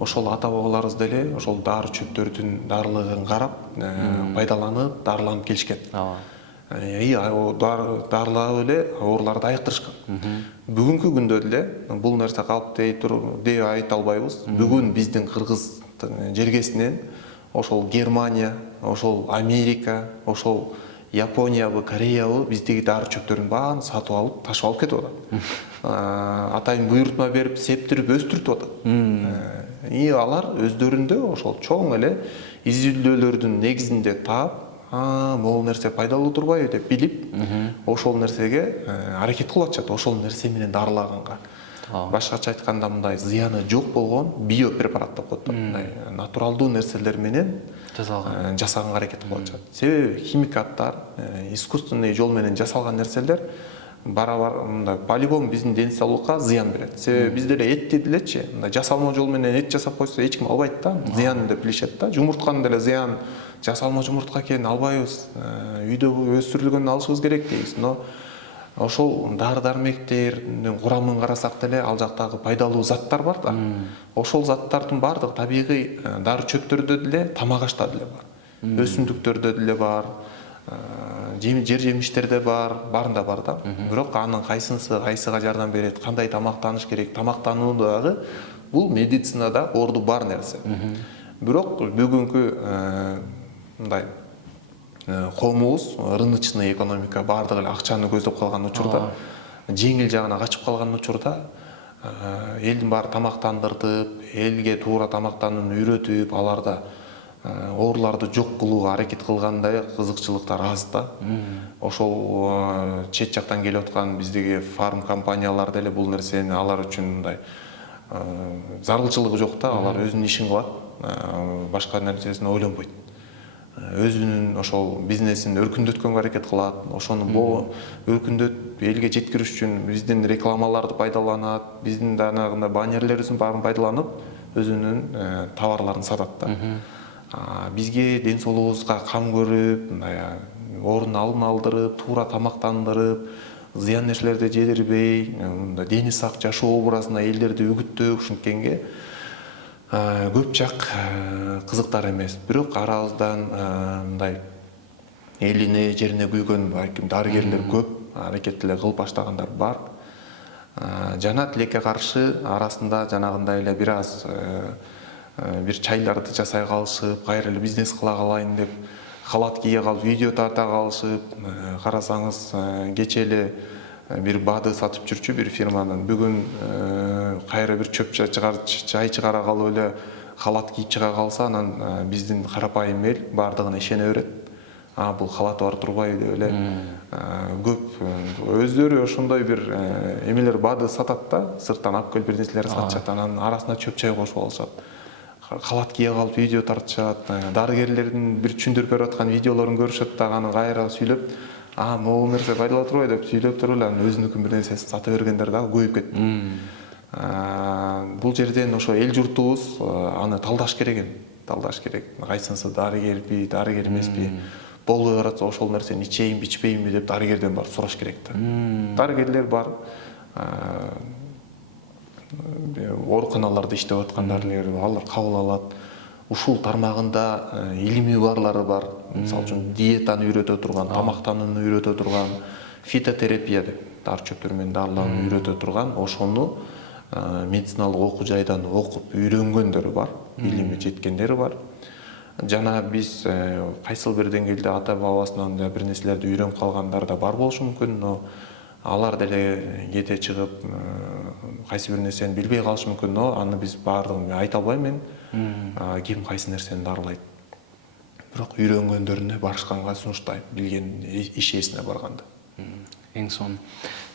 Ошол ата бабаларыбыз деле ошол дары чөптөрдүн дарылыгын карап, пайдаланып, дарыланып келишкен. Дарылап эле ооруларды айыктырышкан. Бүгүнкү күндө деле бул нерсе калп деп айта албайбыз. Бүгүн биздин Кыргыз жергесинен ошол Германия, ошол Америка, ошол Япониябы, Кореябы биздеги дары чөптөрдүн баарын сатып алып, ташып алып кетип атат. Атайын буйртма берип, септирип, өстүрүп атат. Алар өздөрүндө ошол чоң эле изилдөөлөрдүн негизинде таап, могул нерсе пайдалуу турбайбы деп билип, ошол нерсеге аракет кылып атышат, ошол нерсе менен дарылаганга. Башкача айтканда мындай зыяны жок болгон биопрепарат деп коет. Мындай натуралдуу нерселер менен жасаганга аракет кылып атышат. Себеби химикаттар, искусственный жол менен жасалган нерселер барабар мындай по-любому биздин ден соолукка зыян берет. Себеби бизде эле этти делечи, мындай жасалма жол менен эт жасап койсо эч ким албайт да, зыян деп билишет да. Жумуртканын деле зыян, жасалма жумуртка экенин албайбыз. Үйдө өстүрүлгөнүн алышыбыз керек дейбиз. Но ошол дары-дармектердин курамын карасак деле ал жактагы пайдалуу заттар бар да. Ошол заттардын баардыгы табигый дары чөптөрдө деле, тамак ашта деле бар. Өсүмдүктөрдө деле бар. Жер жемиштерде бар, баарында бар да. Бирок анын кайсыга жардам берет, кандай тамактаныш керек, тамактануу дагы бул медицинада орду бар нерсе. Бирок бүгүнкү мындай коомубуз рыночный экономика баардыгы эле акчаны көздөп калган учурда, жеңил жагына качып калган учурда, элдин баары тамактандыртып, элге туура тамактанууну үйрөтүп, аларда ооруларды жок кылууга аракет кылгандай кызыкчылыктар аз да. Ошол чет жактан келип аткан биздеги фарм компаниялар деле бул нерсени алар үчүн мындай зарылчылыгы жок да, алар өзүнүн ишин кылат, башка нерсесин ойлонбойт. Өзүнүн ошол бизнесин өркүндөткөнгө аракет кылат, ошону өркүндөтүп элге жеткириш үчүн биздин рекламаларды пайдаланат, биздин данагындай баннерлерибиздин баарын пайдаланып, өзүнүн товарларын сатат да. Бизге ден соолугубузга кам көрүп, орун алдырып, туура тамактандырып, зыян нерселерди жедирбей, дени сак жашоо образына элдерди үгүттөп ушинткенге көп жак кызыктар эмес. Бирок арабыздан мындай элине, жерине күйгөн дарыгерлер көп, аракет эле кылып баштагандар бар. Жана тилекке каршы арасында жанагындай эле бир аз бир чайларды жасай калышып, кайра эле бизнес кыла калайын деп халат кие калып, видео тарта калышып, карасаңыз кече эле бир БАДы сатып жүрчү бир фирманын бүгүн кайра бир чөп чай чыгара калып эле халат кийип чыга калса, анан биздин карапайым эл баардыгына ишене берет. Бул халаты бар турбайбы деп эле көп өздөрү ошондой бир эмелер БАДы сатат да, сырттан алып келип бир нерселер сатышат, анан арасына чөп чай кошуп алышат. Халат кие калып видео тартышат, дарыгерлердин бир түшүндүрүп берип аткан видеолорун көрүшөт да, аны кайра сүйлөп, могул нерсе пайдалуу турбайбы деп сүйлөп туруп эле анын өзүнүкүн бир нерсесин сата бергендер дагы көбөйүп кетти. Бул жерден ошо эл журтубуз аны талдаш керек. Кайсынысы дарыгерби, дарыгер эмеспи? Болбой баратса ошол нерсени ичейинби, ичпейинби деп дарыгерден барып сураш керек да. Дарыгерлер бар. Ооруканаларда иштеп аткан дарыгерлер, алар кабыл алат. Ушул тармагында илими барлары бар. Мисалы үчүн диетаны үйрөтө турган, тамактанууну үйрөтө турган, фитотерапия деп дары чөптөр менен дарыланууну үйрөтө турган, ошону медициналык окуу жайдан окуп үйрөнгөндөр бар, билими жеткендер бар. Жана биз кайсыл бир деңгээлде ата бабасынан да бир нерселерди үйрөнүп калгандар да бар болушу мүмкүн, но алар деле кете чыгып кайсы бир нерсени билбей калышы мүмкүн, но аны биз баардыгын айта албайм мен. Ким кайсы нерсени дарылайт. Бирок үйрөнгөндөрүнө барышканга сунуштайм, билген иш ээсине барганда. Эң сонун.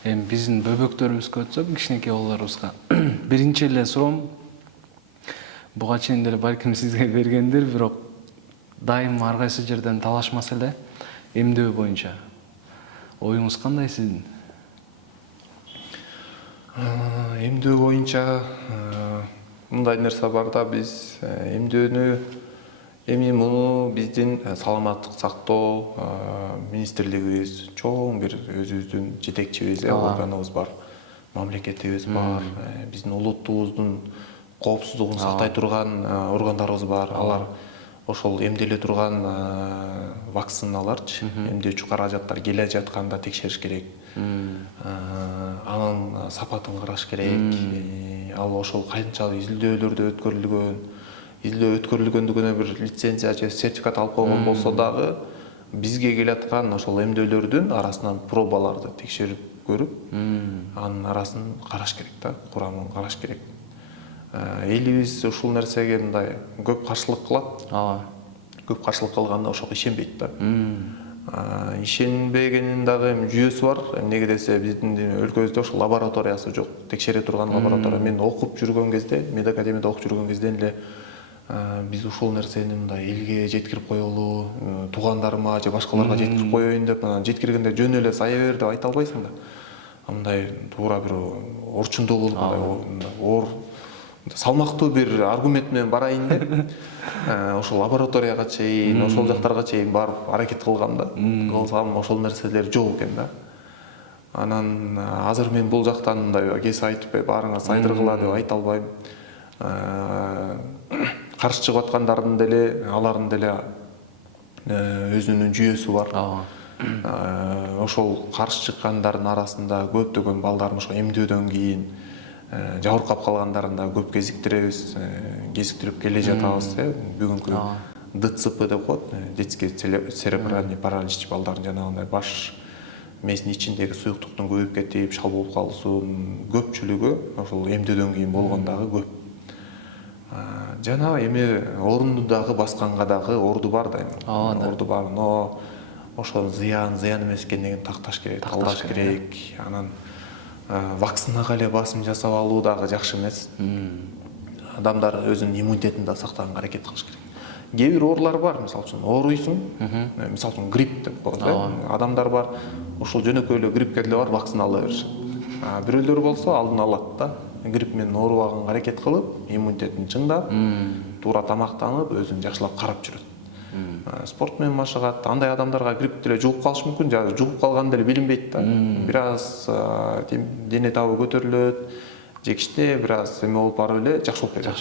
Эми биздин бөбөктөрүбүзгө өтсөк, кичинекей балдарыбызга биринчи эле суроом буга чейин деле балким сизге бергендир, бирок дайым ар кайсы жерден талашмаса эле эмдөө боюнча оюңуз кандай сиздин? Эмдөө боюнча мындай нерсе бар да, биз эмдөөнү эми муну биздин саламаттык сактоо министрлигибиз чоң бир өзүбүздүн жетекчибиз, органыбыз бар, мамлекетибиз бар, биздин улутубуздун коопсуздугун сактай турган органдарыбыз бар. Алар ошол эмделе турган вакциналарчы, эмдөөчү каражаттар келе жатканда текшериш керек. Анын сапатын караш керек. Ал ошол канчалык изилдөөлөрдө өткөрүлгөндүгүнө бир лицензия же сертификат алып койгон болсо дагы бизге келаткан ошол эмдөөлөрдүн арасынан пробаларды текшерип көрүп, анын арасын караш керек да, курамын караш керек. Элибиз ушул нерсеге мындай көп каршылык кылат. Көп каршылык кылганда ошого ишенбейт да. Ишенбегенин дагы жүйөсү бар. Эмнеге десе, биздин өлкөбүздө ошол лабораториясы жок, текшере турган лаборатория. Мен окуп жүргөн кезде, медакадемияда окуп жүргөн кезде эле биз ушул нерсени мындай элге жеткирип коелу, туугандарыма же башкаларга жеткирип коеюн деп, жеткиргенде жөн эле сая бер деп айта албайсың да. Мындай туура бир орчундуу кылып, оор салмактуу бир аргумент менен барайын деп, ошол лабораторияга чейин, ошол жактарга чейин барып аракет кылгам да. Кылсам ошол нерселер жок экен да. Анан азыр мен бул жактан мындай кесип айтып баарыңа сайдыргыла деп айта албайм. Каршы чыгып аткандардын деле, алардын деле өзүнүн жүйөсү бар. Ошол каршы чыккандардын арасында көптөгөн балдардын ошо эмдөөдөн кийин жабыркап калгандарын да көп кезиктиребиз, кезиктирип келе жатабыз. Бүгүнкү ДЦП деп коет, детский церебральный паралич, балдардын жанагындай баш мээсинин ичиндеги суюктуктун көбөйүп кетип, шал болуп калуусунун көпчүлүгү ошол эмдөөдөн кийин болгон дагы көп. Жана эми орунду дагы басканга дагы орду бар да, орду бар, но ошол зыян эмес экендигин такташ керек, алдаш керек. Анан вакцинага эле басым жасап алуу дагы жакшы эмес. Адамдар өзүнүн иммунитетин да сактаганга аракет кылыш керек. Кээ бир оорулар бар, мисалы үчүн ооруйсуң, мисалы үчүн грипп деп коет, адамдар бар, ошол жөнөкөй эле гриппке деле барып вакцина ала беришет. Бирөөлөр болсо алдын алат да, грипп менен оорубаганга аракет кылып, иммунитетин чыңдап, туура тамактанып, өзүн жакшылап карап жүрөт. Спорт менен машыгат. Андай адамдарга грипп деле жугуп калышы мүмкүн, же жугуп калганы деле билинбейт да. Бир аз дене табы көтөрүлөт, же кичине бир аз эме болуп барып эле жакшы болуп кетет.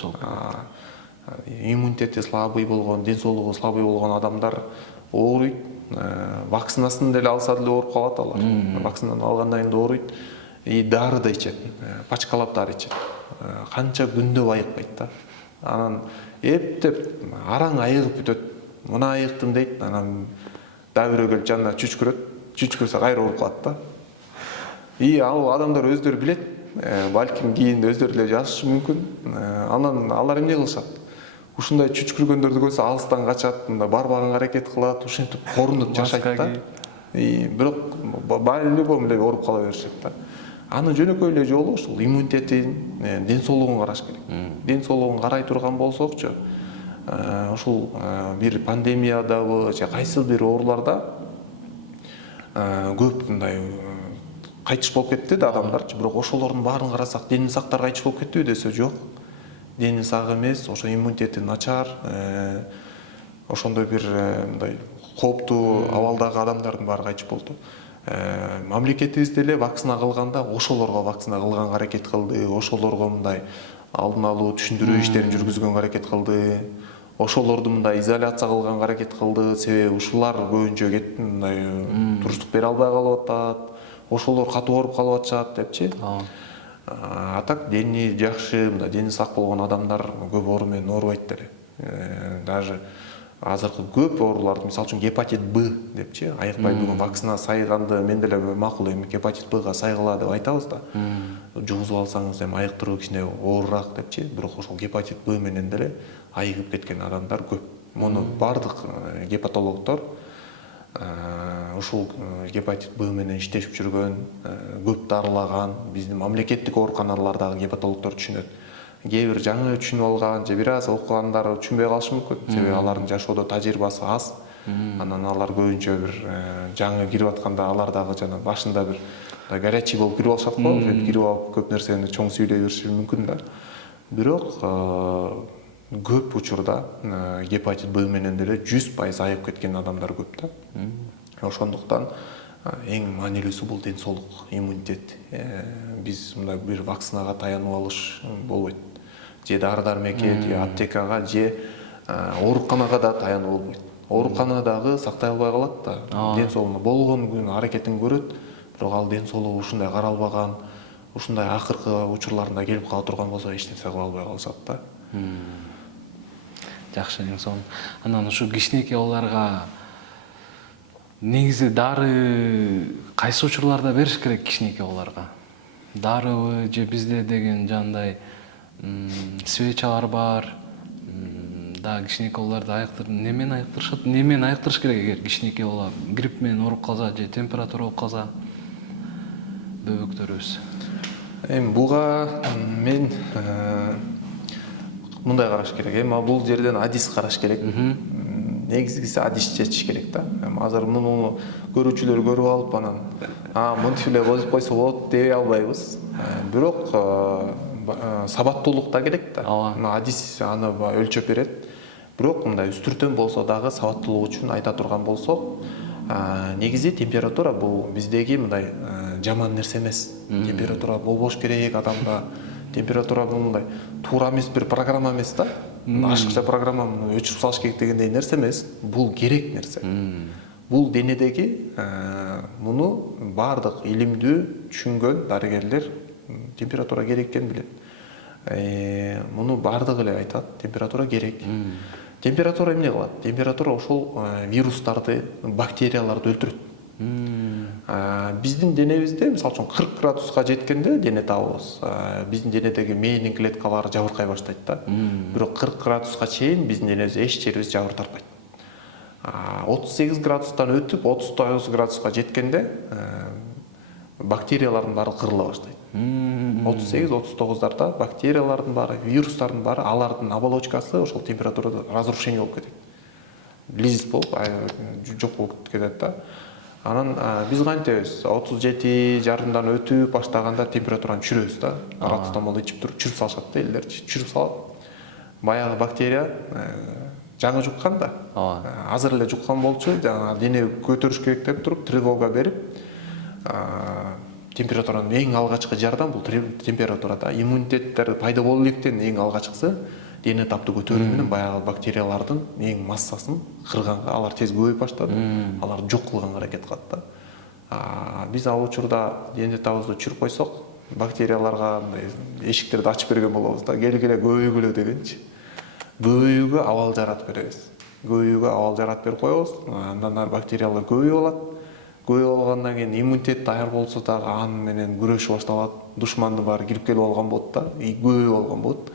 Иммунитети слабый болгон, ден соолугу слабый болгон адамдар ооруйт. Вакцинасын деле алса деле ооруп калат алар. Вакцинаны алгандан кийин ооруйт. И дары да ичет, пачкалап дары ичет. Канча күндө айыкпайт да. Анан эптеп араң айыгып бүтөт. Мына айыктым дейт, анан дагы бирөө келип жанына чүчкүрөт. Чүчкүрсө кайра ооруп калат да. И ал адамдар өздөрү билет, балким кийин өздөрү эле жазышы мүмкүн. Анан алар эмне кылышат? Ушундай чүчкүргөндөрдү көрсө алыстан качат, барбаганга аракет кылат, ушинтип корунуп жашайт да. Бирок по-любому эле ооруп кала беришет да. Анын жөнөкөй эле жолу ушул иммунитетин, ден соолугун караш керек. Ден соолугун карай турган болсокчу, ушул бир пандемиядабы же кайсы бир ооруларда көп мындай кайтыш болуп кетти да адамдарчы. Бирок ошолордун баарын карасак, дени сактар кайтыш болуп кеттиби десе жок. Дени сак эмес, ошо иммунитети начар, ошондой бир мындай кооптуу абалдагы адамдардын баары кайтыш болду. Мамлекетибиз деле вакцина кылганда ошолорго вакцина кылганга аракет кылды, ошолорго мындай алдын алуу, түшүндүрүү иштерин жүргүзгөнгө аракет кылды. Ошолорду мындай изоляция кылганга аракет кылды, себеби ушулар көбүнчө кетти мындай туруштук бере албай калып атат, ошолор катуу ооруп калып атышат депчи. А так дени жакшы, мындай дени сак болгон адамдар көп оору менен оорубайт деле. Даже азыркы көп ооруларды, мисалы үчүн гепатит Б депчи, айыкпай бүгүн вакцина сайганды мен деле макул эми гепатит Бга сайгыла деп айтабыз да. Жугузуп алсаңыз эми айыктыруу кичине оорураак депчи, бирок ошол гепатит Б менен деле айыгып кеткен адамдар көп. Муну бардык гепатологдор ушул гепатит Б менен иштешип жүргөн, көп дарылаган биздин мамлекеттик ооруканалардагы гепатологдор түшүнөт. Кээ бир жаңы түшүнүп алган же бир аз окугандар түшүнбөй калышы мүмкүн. Себеби алардын жашоодо тажрыйбасы аз. Анан алар көбүнчө бир жаңы кирип атканда алар дагы жана башында бир горячий болуп кирип алышат го. Кирип алып көп нерсени чоң сүйлөй бериши мүмкүн да. Бирок көп учурда гепатит Б менен деле 100% айыгып кеткен адамдар көп да. Ошондуктан эң маанилүүсү бул ден соолук, иммунитет. Биз мындай бир вакцинага таянып алыш болбойт. Же дары-дармекке, же аптекага, же ооруканага да таянып болбойт. Оорукана дагы сактай албай калат да. Ден соолугуна болгон күн аракетин көрөт, бирок ал ден соолугу ушундай каралбаган, ушундай акыркы учурларында келип кала турган болсо эч нерсе кыла албай калышат да. Жакшы, эң сонун. Анан ушу кичинекей балдарга негизи дары кайсы учурларда бериш керек кичинекей балдарга? Дарыбы же бизде деген жандай свечалар бар. Да кичинекей балдарды немен айыктырыш керек эгер кичинекей бала грипп менен ооруп калса же температура болуп калса бөбөктөрүбүз? Эми буга мен мындай караш керек. Эми бул жерден адис караш керек. Негизгиси адис чечиш керек да. Азыр муну көрүүчүлөр көрүп алып анан мынтип эле козуп койсо болот дей албайбыз. Бирок сабаттуулук да керек да. Адис аны өлчөп берет. Бирок мындай үстүртөн болсо дагы сабаттуулук үчүн айта турган болсок, негизи температура бул биздеги мындай жаман нерсе эмес. Температура болбош керек адамда. Температура мындай туура эмес бир программа эмес да. Ашыкча программа өчүрүп салыш керек дегендей нерсе эмес. Бул керек нерсе. Бул денедеги муну бардык илимдүү түшүнгөн дарыгерлер температура керек экенин билет. Муну бардыгы эле айтат, температура керек. Температура эмне кылат? Температура ошол вирустарды, бактерияларды өлтүрөт. Биздин денебизде мисалы үчүн 40 градуска жеткенде дене табыбыз, биздин денедеги мээдин клеткалары жабыркай баштайт да. Бирок 40 градуска чейин биздин денебизде эч жерибиз жабыр тартпайт. 38 градустан өтүп 39 градуска жеткенде бактериялардын баары кырыла баштайт. 38-39дарда бактериялардын баары, вирустардын баары, алардын оболочкасы ошол температурада разрушение болуп кетет. Лизис болуп, жок болуп кетет да. Анан биз кантебиз 37 жарымдан өтүп баштаганда температураны түшүрөбүз да. Парацетамол ичип туруп чүрүп салышат да элдерчи. Чүрүп салат. Баягы бактерия жаңы жуккан да. Азыр эле жуккан болчу, жана дене көтөрүш керек деп туруп тревога берип, температуранын эң алгачкы жардам бул температура да. Иммунитеттер пайда боло электен эң алгачкысы дене таптуу көтөрүү менен баягы бактериялардын эң массасын кырганга, алар тез көбөйүп баштады. Алар жок кылганга аракет кылат да. Биз ал учурда дене табыбызды чүрүп койсок, бактерияларга эшиктерди ачып берген болобуз да. Келгиле көбөйгүлө дегенчи. Көбөйүүгө абал жаратып беребиз. Көбөйүүгө абал жаратып берип коебуз. Андан ары бактериялар көбөйүп алат. Көбөйүп алгандан кийин иммунитет даяр болсо дагы аны менен күрөшүп башталат. Душмандын баары кирип келип алган болот да. Көбөйүп алган болот.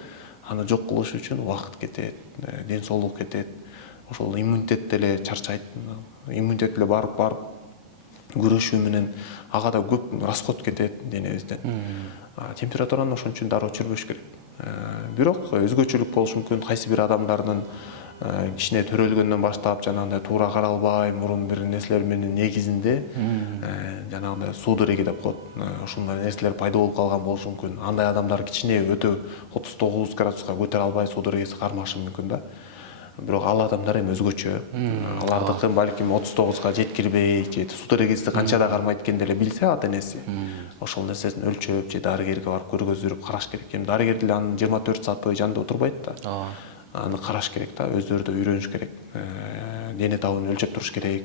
Аны жок кылыш үчүн убакыт кетет, ден соолук кетет. Ошол иммунитет деле чарчайт. Иммунитет деле барып күрөшүү менен ага да көп расход кетет денебизден. Температураны ошон үчүн дароо түшүрбөш керек. Бирок өзгөчөлүк болушу мүмкүн. Кайсы бир адамдардын кичине төрөлгөндөн баштап жанагындай туура каралбай, мурун бир нерселер менен негизинде жанагындай судороги деп коет. Ушундай нерселер пайда болуп калган болушу мүмкүн. Андай адамдар кичине өтө 39 градуска көтөрө албай судорогиси кармашы мүмкүн да. Бирок ал адамдар эми өзгөчө. Алардыкы балким 39га жеткирбей, же судорогиси канча да кармайт экенин деле билсе ата-энеси, ошол нерсесин өлчөп же дарыгерге барып көргөздүрүп караш керек. Эми дарыгер деле аны 24 саат бою жанында отурбайт да. Аны караш керек да, өздөрү да үйрөнүш керек. Дене табын өлчөп туруш керек.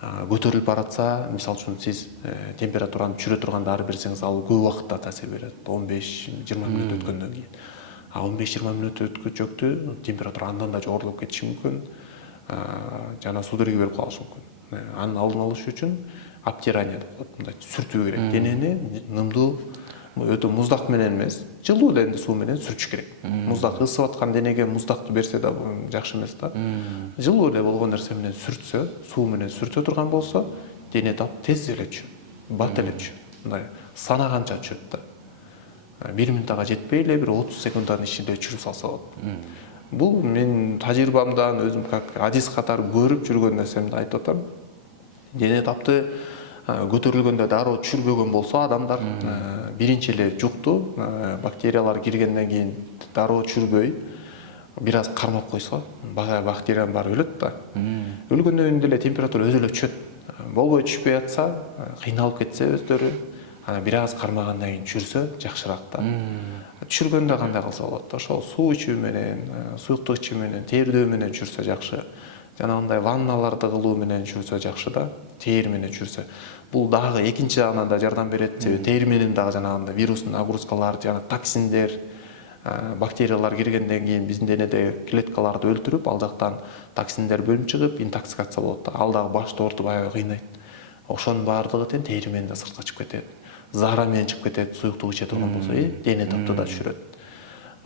көтөрүлүп баратса, мисалы үчүн сиз температураны түшүрө турган дары берсеңиз, ал көп убакытта таасир берет, 15-20 мүнөт өткөндөн кийин. 15-20 мүнөт өткөчөктү температура андан да жогорулап кетиши мүмкүн, жана судорога берип калышы мүмкүн. Анын алдын алыш үчүн обтирание деп коет, мындай сүртүү керек. Денени нымдуу, өтө муздак менен эмес, жылуу деңде суу менен сүртүш керек. Муздак ысып аткан денеге муздакты берсе да жакшы эмес да. Жылуу эле болгон нерсе менен сүртсө, суу менен сүртө турган болсо, дене тап тез эле түшөт, бат эле түшөт. Мындай санаганча түшөт да. 1 минутага жетпей эле, бир 30 секунддын ичинде түшүрүп салса болот. Бул мен тажрыйбамдан өзүм как адис катары көрүп жүргөн нерсемди айтып атам. Дене тапты көтөрүлгөндө дароо түшүрбөгөн болсо адамдар биринчи эле жукту, бактериялар киргенден кийин дароо түшүрбөй, бир аз кармап койсо, бактериянын баары өлөт да. Өлгөндөн кийин деле температура өзү эле түшөт. Болбой түшпөй атса, кыйналып кетсе өздөрү, бир аз кармагандан кийин түшүрсө жакшыраак да. Түшүргөндө кандай кылса болот? Ошол суу ичүү менен, суюктук ичүү менен, тердөө менен түшүрсө жакшы. Жанагындай ванналарды кылуу менен түшүрсө жакшы да, тээр менен түшүрсө. Бул дагы экинчи жагынан да жардам берет. Тээр менен дагы жанагындай вирустун нагрузкалар, жана токсиндер, бактериялар киргенден кийин биздин денеде клеткаларды өлтүрүп, ал жактан токсиндер бөлүнүп чыгып, интоксикация болот да. Ал дагы башты оорутуп аябай кыйнайт. Ошонун баардыгы тең тээр менен да сыртка чыгып кетет. Заара менен чыгып кетет, суюктук иче турган болсо, дене тапты да түшүрөт.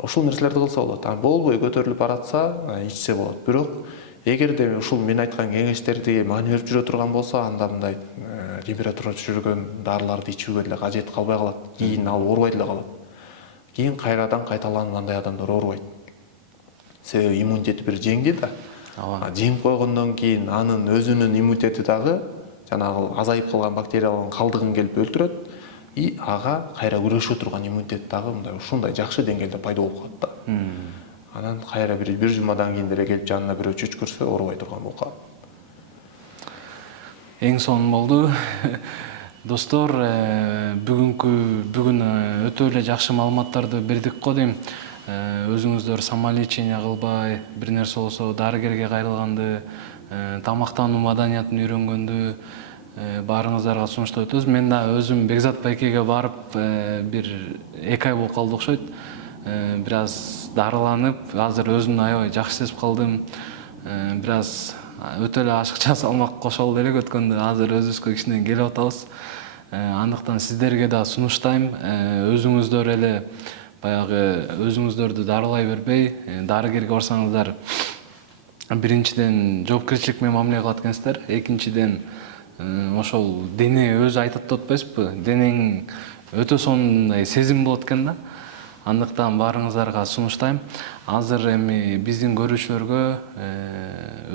Ушул нерселерди кылса болот. Болбой көтөрүлүп баратса, ичсе болот. Бирок эгерде ушул мен айткан кеңештерди мани берип жүрө турган болсо, анда мындай температура түшүргөн дарыларды ичүүгө деле кажет калбай калат. Кийин ал оорубай деле калат. Кийин кайрадан кайталанып андай адамдар оорубайт. Себеби иммунитети бир жеңди да. Жеңип койгондон кийин анын өзүнүн иммунитети дагы жанагы азайып калган бактериялардын калдыгын келип өлтүрөт. И ага кайра күрөшүп турган иммунитет дагы мындай ушундай жакшы деңгээлде пайда болуп калат да. Анан кайра бир жумадан кийин деле келип жанына бирөө чүчкүрсө оорубай турган болуп калат. Эң сонун болду. Достор, бүгүн өтө эле жакшы маалыматтарды бердик го дейм. Өзүңүздөр самолечение кылбай, бир нерсе болсо дарыгерге кайрылганды, тамактануу маданиятын үйрөнгөндү баарыңыздарга сунуштап өтөбүз. Мен да өзүм Бекзат байкеге барып бир 2 ай болуп калды окшойт. Бир аз дарыланып, азыр өзүмдү аябай жакшы сезип калдым. Бир аз өтө эле ашыкча салмак кошолду элек өткөндө, азыр өзүбүзгө кичине келип атабыз. Андыктан сиздерге да сунуштайм. Өзүңүздөр эле баягы өзүңүздөрдү дарылай бербей, дарыгерге барсаңыздар, биринчиден жоопкерчилик менен мамиле кылат экенсиздер. Экинчиден ошол дене өзү айтат деп атпайсызбы? Денең өтө сонун сезим болот экен да. Андыктан баарыңыздарга сунуштайм. Азыр эми биздин көрүүчүлөргө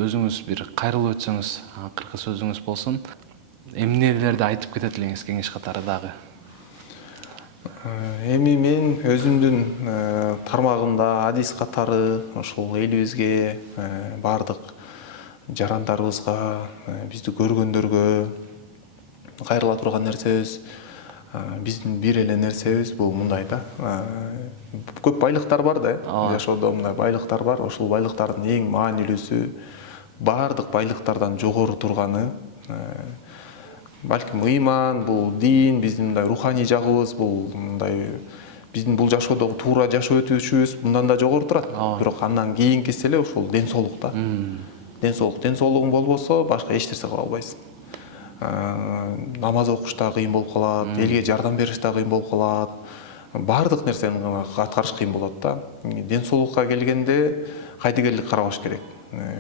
өзүңүз бир кайрылып өтсөңүз, акыркы сөзүңүз болсун. Эмнелерди айтып кетет элеңиз кеңеш катары дагы? Эми мен өзүмдүн тармагымда адис катары ошол элибизге, бардык жарандарыбызга, бизди көргөндөргө кайрыла турган нерсебиз, биздин бир эле нерсебиз бул мындай да. Көп байлыктар бар да, жашоодо мындай байлыктар бар. Ошол байлыктардын эң маанилүүсү, бардык байлыктардан жогору турганы, балким ыйман, бул дин, биздин мындай руханий жагыбыз, бул мындай биздин бул жашоодогу туура жашоо өтүшүбүз мындан да жогору турат. Бирок андан кийинкиси эле ушул ден соолук да. Ден соолугуң болбосо башка эч нерсе кыла албайсың. Намаз окуш да кыйын болуп калат, элге жардам бериш да кыйын болуп калат. Бардык нерсени аткарыш кыйын болот да. Ден соолукка келгенде кайдыгерлик карабаш керек.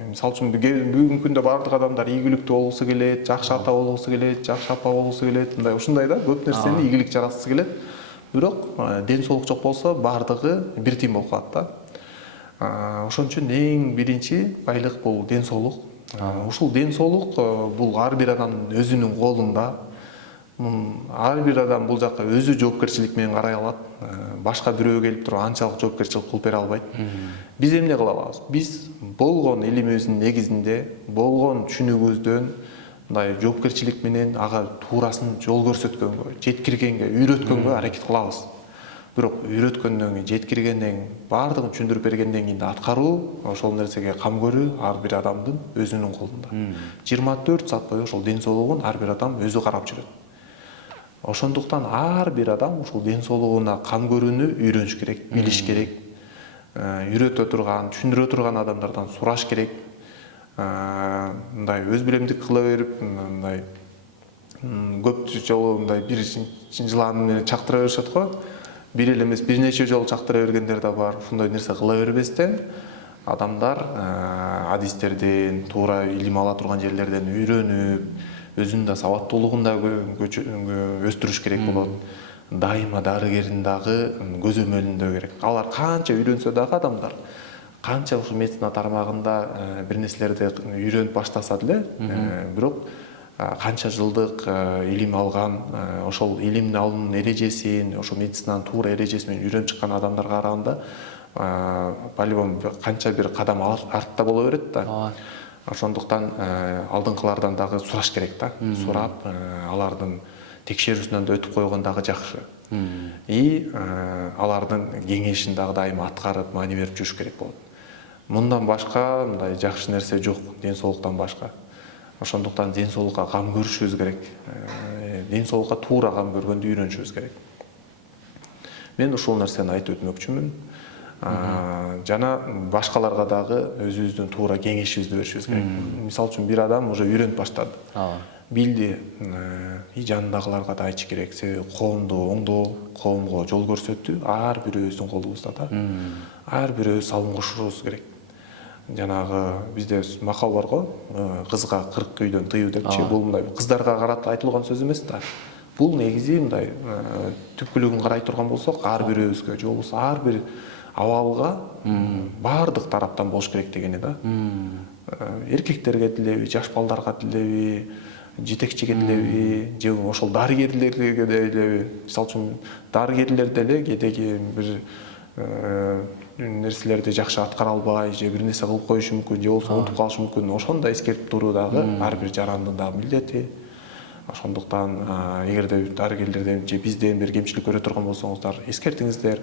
Мисалы үчүн бүгүнкү күндө бардык адамдар ийгиликтүү болгусу келет, жакшы ата болгусу келет, жакшы апа болгусу келет, мындай ушундай да, көп нерсени ийгилик жараткысы келет. Бирок ден соолук жок болсо бардыгы бир тим болуп калат да. Ошон үчүн эң биринчи байлык бул ден соолук. Ушул ден соолук бул ар бир адамдын өзүнүн колунда. Ар бир адам бул жакка өзү жоопкерчилик менен карай алат. Башка бирөө келип туруп анчалык жоопкерчилик кылып бере албайт. Биз эмне кыла алабыз? Биз болгон илимибиздин негизинде, болгон түшүнүгүбүздөн мындай жоопкерчилик менен ага туурасын жол көрсөткөнгө, жеткиргенге, үйрөткөнгө аракет кылабыз. бирок үйрөткөндөн кийин жеткиргенден кийин баардыгын түшүндүрүп бергенден кийин да аткаруу ошол нерсеге кам көрүү ар бир адамдын өзүнүн колунда. 24 саат бою ошол ден соолугун ар бир адам өзү карап жүрөт. Ошондуктан ар бир адам ушул ден соолугуна кам көрүүнү үйрөнүш керек, билиш керек. Үйрөтө турган, түшүндүрө турган адамдардан сураш керек. Мындай өз билемдик кыла берип, мындай көп жолу мындай бир жылан менен чактыра беришет го. Бир эле эмес, бир нече жолу чактыра бергендер да бар. Ушундай нерсе кыла бербестен адамдар адистерден, туура илим ала турган жерлерден үйрөнүп, өзүнүн да сабаттуулугун да өстүрүш керек болот. Дайыма дарыгердин дагы көзөмөлүндө керек. Алар канча үйрөнсө дагы адамдар, канча ушул медицина тармагында бир нерселерди үйрөнүп баштаса деле, бирок канча жылдык илим алган, ошол илим алуунун эрежесин, ошол медицинанын туура эрежеси менен үйрөнүп чыккан адамдарга караганда по-любому канча бир кадам артта боло берет да. Ошондуктан алдыңкылардан дагы сураш керек да. Сурап, алардын текшерүүсүнөн да өтүп койгон дагы жакшы. И алардын кеңешин дагы дайыма аткарып, маани берип жүрүш керек болот. Мындан башка мындай жакшы нерсе жок, ден соолуктан башка. Ошондуктан ден соолукка кам көрүшүбүз керек. Ден соолукка туура кам көргөндү үйрөнүшүбүз керек. Мен ушул нерсени айтып өтмөкчүмүн. Жана башкаларга дагы өзүбүздүн туура кеңешибизди беришибиз керек. Мисалы үчүн бир адам уже үйрөнүп баштады. Билди, и жанындагыларга да айтыш керек. Себеби коомду оңдоо, коомго жол көрсөтүү ар бирөөбүздүн колубузда да. Ар бирөөбүз салым кошушубуз керек. Жанагы бизде макал бар го, кызга 40 үйдөн тыюу депчи. Бул мындай кыздарга карата айтылган сөз эмес да. Бул негизи мындай түпкүлүгүн карай турган болсок, ар бирөөбүзгө, же болбосо ар бир абалга баардык тараптан болуш керек дегени да. Эркектерге делеби, жаш балдарга делеби, жетекчиге делеби, же ошол дарыгерлерге делеби. Мисалы үчүн дарыгерлер деле кээдеги бир нерселерди жакшы аткара албай, же бир нерсе кылып коюшу мүмкүн, же болбосо унутуп калышы мүмкүн. Ошону да эскертип туруу дагы ар бир жарандын дагы милдети. Ошондуктан эгерде дарыгерлерден же бизден бир кемчилик көрө турган болсоңуздар, эскертиңиздер.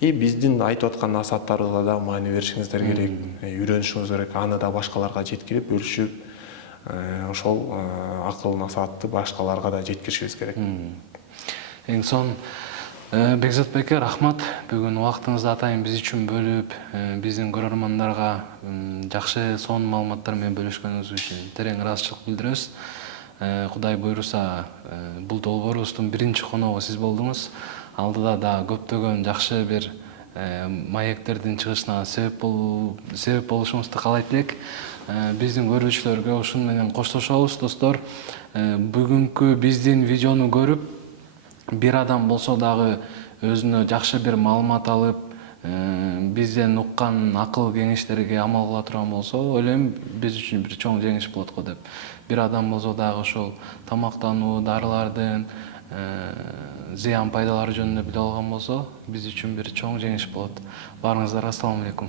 И биздин айтып аткан насааттарыбызга да маани беришиңиздер керек, үйрөнүшүңүз керек, аны да башкаларга жеткирип, бөлүшүп, ошол акыл насаатты башкаларга да жеткиришибиз керек. Эң son Бекзат байке, рахмат. Бүгүн убактыңызды атайын биз үчүн бөлүп, биздин көрөрмандарга жакшы сонун маалыматтар менен бөлүшкөнүңүз үчүн терең ыраазычылык билдиребиз. Кудай буйруса, бул долбоорубуздун биринчи коногу сиз болдуңуз. Алдыда да көптөгөн жакшы бир маектердин чыгышына себеп болушуңузду каалайт элек. Биздин көрүүчүлөргө ушун менен коштошобуз, достор. Бүгүнкү биздин видеону көрүп, бир адам болсо дагы өзүнө жакшы бир маалымат алып, бизден уккан акыл кеңештерге амал кыла турган болсо, ойлойм биз үчүн бир чоң жеңиш болот го деп. Бир адам болсо дагы ошол тамактануу, дарылардын зыян пайдалары жөнүндө биле алган болсо, биз үчүн бир чоң жеңиш болот. Баарыңыздарга ассаламу алейкум.